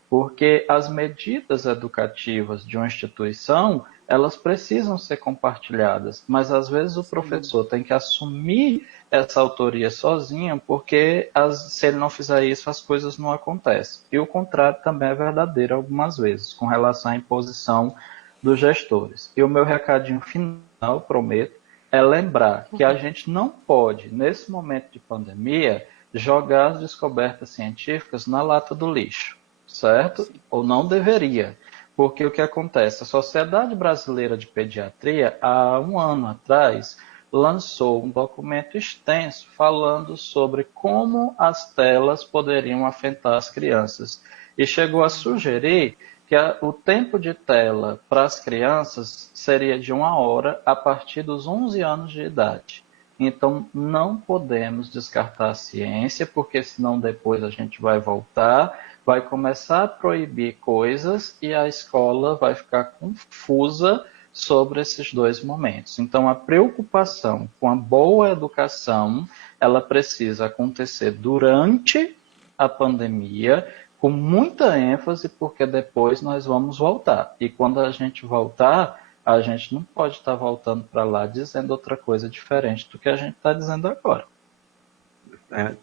Porque as medidas educativas de uma instituição, elas precisam ser compartilhadas, mas às vezes o professor tem que assumir essa autoria sozinho, porque se ele não fizer isso, as coisas não acontecem. E o contrário também é verdadeiro algumas vezes, com relação à imposição dos gestores. E o meu recadinho final, prometo, é lembrar que a gente não pode, nesse momento de pandemia, jogar as descobertas científicas na lata do lixo, certo? Ou não deveria. Porque o que acontece? A Sociedade Brasileira de Pediatria, há um ano atrás, lançou um documento extenso falando sobre como as telas poderiam afetar as crianças. E chegou a sugerir que o tempo de tela para as crianças seria de 1 hora a partir dos 11 anos de idade. Então, não podemos descartar a ciência, porque senão depois a gente vai voltar, vai começar a proibir coisas e a escola vai ficar confusa sobre esses dois momentos. Então, a preocupação com a boa educação, ela precisa acontecer durante a pandemia, com muita ênfase, porque depois nós vamos voltar. E quando a gente voltar, a gente não pode estar voltando para lá dizendo outra coisa diferente do que a gente está dizendo agora.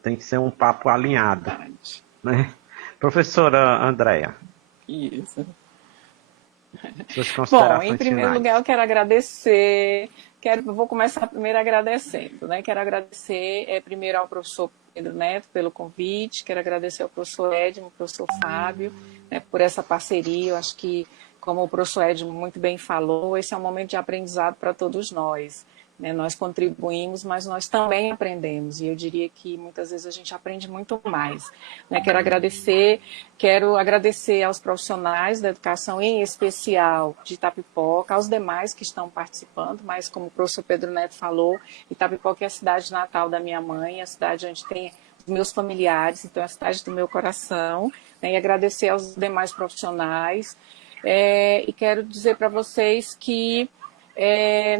Tem que ser um papo alinhado, né? Professora Andréia. Isso. Suas Bom, em considerações primeiro finais. lugar, eu quero agradecer. Vou começar primeiro agradecendo, né? Quero agradecer primeiro ao professor Pedro Neto pelo convite, quero agradecer ao professor Edmo, ao professor Fábio, né, por essa parceria. Eu acho que, como o professor Edmo muito bem falou, esse é um momento de aprendizado para todos nós. Né? Nós contribuímos, mas nós também aprendemos, e eu diria que muitas vezes a gente aprende muito mais. Né? Quero agradecer aos profissionais da educação, em especial de Itapipoca, aos demais que estão participando, mas como o professor Pedro Neto falou, Itapipoca é a cidade natal da minha mãe, a cidade onde tem os meus familiares, então é a cidade do meu coração, né? E agradecer aos demais profissionais, e quero dizer para vocês que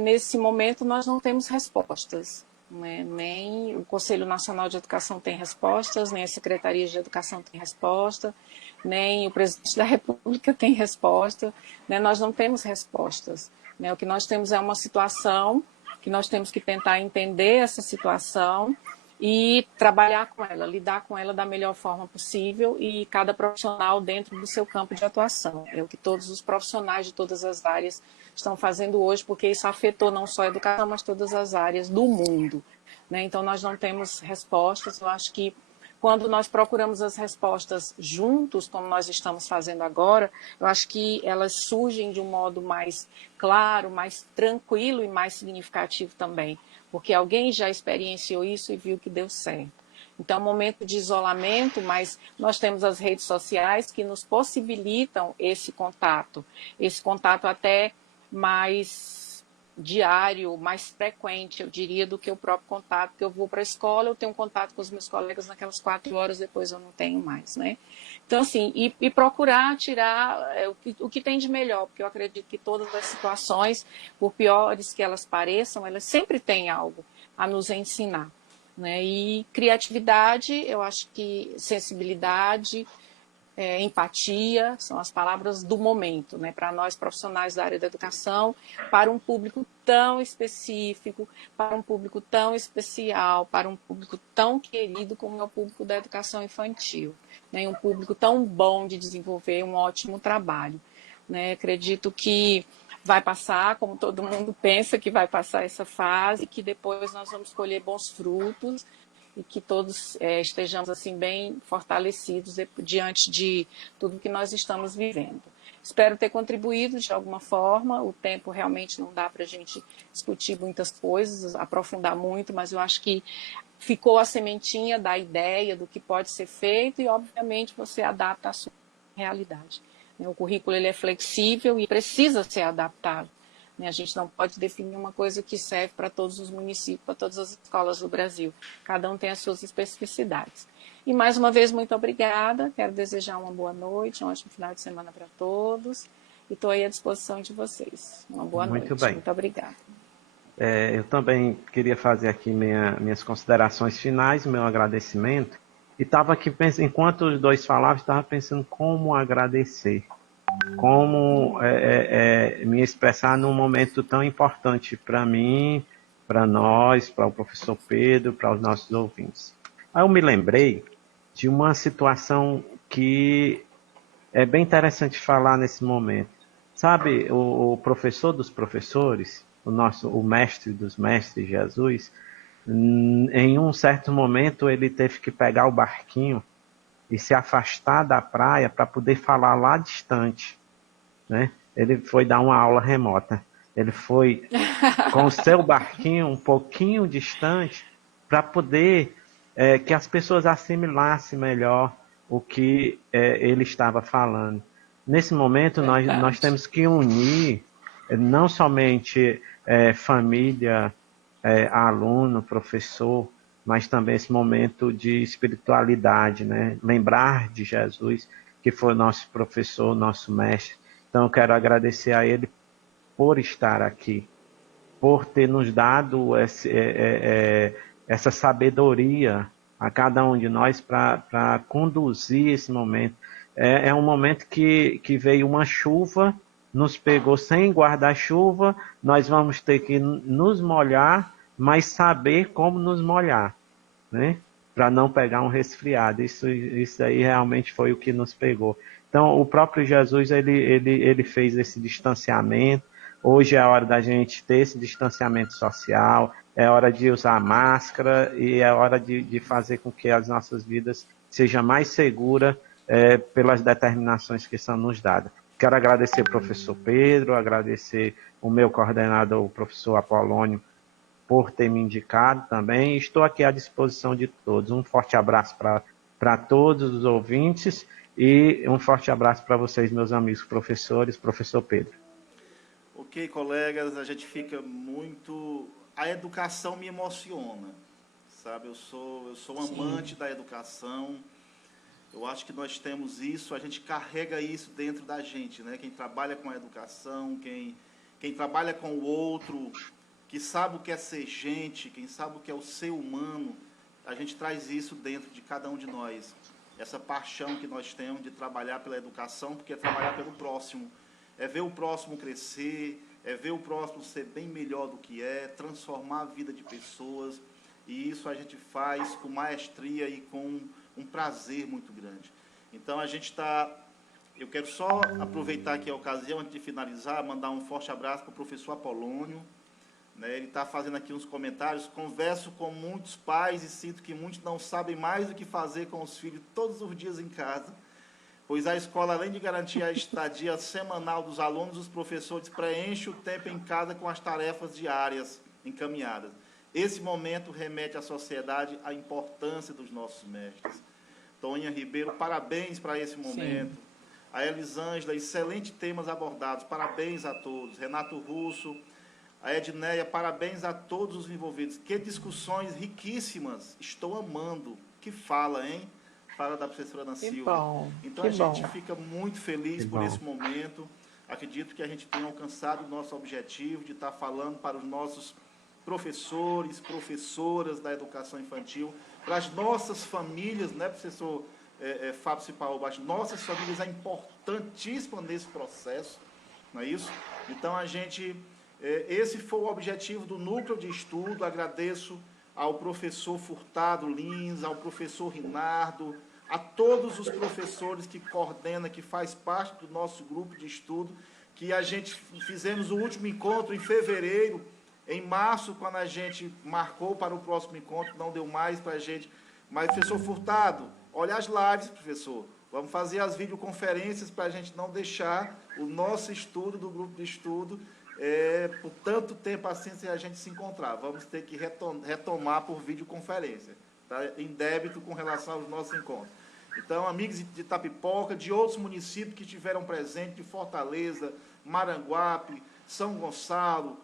nesse momento nós não temos respostas, né? Nem o Conselho Nacional de Educação tem respostas, nem a Secretaria de Educação tem resposta, nem o Presidente da República tem resposta, né? Nós não temos respostas, né? O que nós temos é uma situação que nós temos que tentar entender essa situação e trabalhar com ela, lidar com ela da melhor forma possível, e cada profissional dentro do seu campo de atuação. É o que todos os profissionais de todas as áreas estão fazendo hoje, porque isso afetou não só a educação, mas todas as áreas do mundo. Né? Então, nós não temos respostas. Eu acho que quando nós procuramos as respostas juntos, como nós estamos fazendo agora, eu acho que elas surgem de um modo mais claro, mais tranquilo e mais significativo também, porque alguém já experienciou isso e viu que deu certo. Então, é um momento de isolamento, mas nós temos as redes sociais que nos possibilitam esse contato até mais diário, mais frequente, eu diria, do que o próprio contato, que eu vou para a escola, eu tenho contato com os meus colegas naquelas 4 horas, depois eu não tenho mais, né? Então, assim, e procurar tirar o que tem de melhor, porque eu acredito que todas as situações, por piores que elas pareçam, elas sempre têm algo a nos ensinar, né? E criatividade, eu acho que sensibilidade, empatia, são as palavras do momento, né, para nós profissionais da área da educação, para um público tão específico, para um público tão especial, para um público tão querido como é o público da educação infantil, né, um público tão bom de desenvolver um ótimo trabalho. Né? Acredito que vai passar, como todo mundo pensa que vai passar essa fase, que depois nós vamos colher bons frutos e que todos estejamos assim bem fortalecidos diante de tudo que nós estamos vivendo. Espero ter contribuído de alguma forma. O tempo realmente não dá para a gente discutir muitas coisas, aprofundar muito, mas eu acho que ficou a sementinha da ideia do que pode ser feito e, obviamente, você adapta à sua realidade. O currículo ele é flexível e precisa ser adaptado. A gente não pode definir uma coisa que serve para todos os municípios, para todas as escolas do Brasil. Cada um tem as suas especificidades. E, mais uma vez, muito obrigada. Quero desejar uma boa noite, um ótimo final de semana para todos. E estou aí à disposição de vocês. Uma boa Muito noite. bem. Muito obrigada. Eu também queria fazer aqui minhas considerações finais, meu agradecimento. E estava aqui pensando, enquanto os dois falavam, estava pensando como agradecer, como me expressar num momento tão importante para mim, para nós, para o professor Pedro, para os nossos ouvintes. Aí eu me lembrei de uma situação que é bem interessante falar nesse momento. Sabe, o professor dos professores, o mestre dos mestres, Jesus, em um certo momento ele teve que pegar o barquinho e se afastar da praia para poder falar lá distante, né? Ele foi dar uma aula remota. Ele foi com o seu barquinho um pouquinho distante para poder que as pessoas assimilassem melhor o que ele estava falando. Nesse momento, nós temos que unir não somente família, aluno, professor, mas também esse momento de espiritualidade, né? Lembrar de Jesus, que foi nosso professor, nosso mestre. Então, eu quero agradecer a ele por estar aqui, por ter nos dado essa sabedoria a cada um de nós para conduzir esse momento. É um momento que veio uma chuva, nos pegou sem guarda-chuva, nós vamos ter que nos molhar, mas saber como nos molhar, né? Para não pegar um resfriado. Isso aí realmente foi o que nos pegou. Então, o próprio Jesus, ele fez esse distanciamento. Hoje é a hora da gente ter esse distanciamento social, é hora de usar máscara e é hora de fazer com que as nossas vidas sejam mais seguras pelas determinações que são nos dadas. Quero agradecer ao professor Pedro, agradecer o meu coordenador, o professor Apolônio, por ter me indicado também. Estou aqui à disposição de todos. Um forte abraço para todos os ouvintes e um forte abraço para vocês, meus amigos professores, professor Pedro. Ok, colegas, a gente fica muito... A educação me emociona, sabe? Eu sou um amante da educação. Eu acho que nós temos isso, a gente carrega isso dentro da gente, né? Quem trabalha com a educação, quem trabalha com o outro, que sabe o que é ser gente, quem sabe o que é o ser humano, a gente traz isso dentro de cada um de nós. Essa paixão que nós temos de trabalhar pela educação, porque é trabalhar pelo próximo. É ver o próximo crescer, é ver o próximo ser bem melhor do que é, transformar a vida de pessoas. E isso a gente faz com maestria e com um prazer muito grande. Então, eu quero só aproveitar aqui a ocasião, antes de finalizar, mandar um forte abraço para o professor Apolônio. Ele está fazendo aqui uns comentários. Converso com muitos pais e sinto que muitos não sabem mais o que fazer com os filhos todos os dias em casa, pois a escola, além de garantir a estadia semanal dos alunos, os professores preenchem o tempo em casa com as tarefas diárias encaminhadas. Esse momento remete à sociedade à importância dos nossos mestres. Toninha Ribeiro, parabéns para esse momento. Sim. A Elisângela, excelentes temas abordados, parabéns a todos. Renato Russo, a Edneia, parabéns a todos os envolvidos. Que discussões riquíssimas, estou amando. Que fala, hein? Fala da professora Ana Silva. Bom, então a gente fica muito feliz por esse momento. Acredito que a gente tenha alcançado o nosso objetivo de estar falando para os nossos professores, professoras da educação infantil, para as nossas famílias, né, professor Fábio Cipaúba, as nossas famílias é importantíssima nesse processo, não é isso? Então, esse foi o objetivo do núcleo de estudo. Agradeço ao professor Furtado Lins, ao professor Rinardo, a todos os professores que coordenam, que faz parte do nosso grupo de estudo, que a gente fizemos o último encontro em fevereiro. Em março, quando a gente marcou para o próximo encontro, não deu mais para a gente. Mas, professor Furtado, olha as lives, professor. Vamos fazer as videoconferências para a gente não deixar o nosso estudo, do grupo de estudo, por tanto tempo assim, sem a gente se encontrar. Vamos ter que retomar por videoconferência, tá? Em débito com relação aos nossos encontros. Então, amigos de Itapipoca, de outros municípios que estiveram presentes, de Fortaleza, Maranguape, São Gonçalo,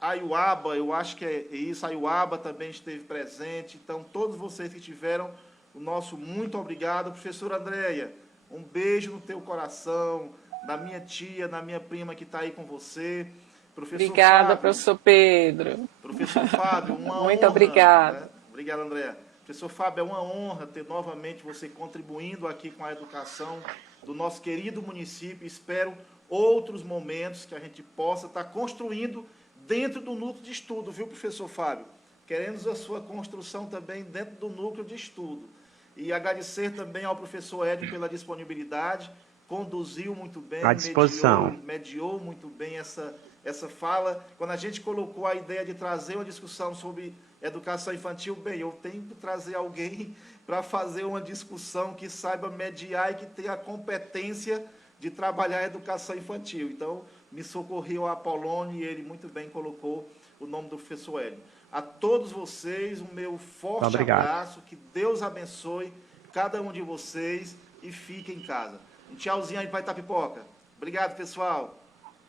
Aiuaba, eu acho que é isso, Aiuaba também esteve presente. Então, todos vocês que tiveram, o nosso muito obrigado. Professora Andréia, um beijo no teu coração, na minha tia, na minha prima que está aí com você. Professor Obrigada, Fábio, professor Pedro. Professor Fábio, uma honra. Muito obrigada. Né? Obrigado, Andréia. Professor Fábio, é uma honra ter novamente você contribuindo aqui com a educação do nosso querido município. Espero outros momentos que a gente possa estar construindo dentro do núcleo de estudo, viu, professor Fábio? Queremos a sua construção também dentro do núcleo de estudo. E agradecer também ao professor Edson pela disponibilidade, conduziu muito bem, à disposição. mediou muito bem essa fala. Quando a gente colocou a ideia de trazer uma discussão sobre educação infantil, bem, eu tenho que trazer alguém para fazer uma discussão que saiba mediar e que tenha a competência de trabalhar a educação infantil. Então, me socorreu a Apolônio e ele muito bem colocou o nome do professor Hélio. A todos vocês, um meu forte abraço, que Deus abençoe cada um de vocês e fiquem em casa. Um tchauzinho aí para Itapipoca. Obrigado, pessoal.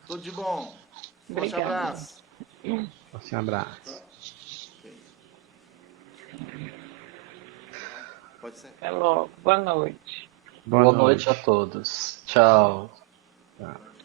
Tudo de bom. Forte abraço. Forte abraço. Pode ser. Até logo. Boa noite. Boa noite a todos. Tchau. Tchau.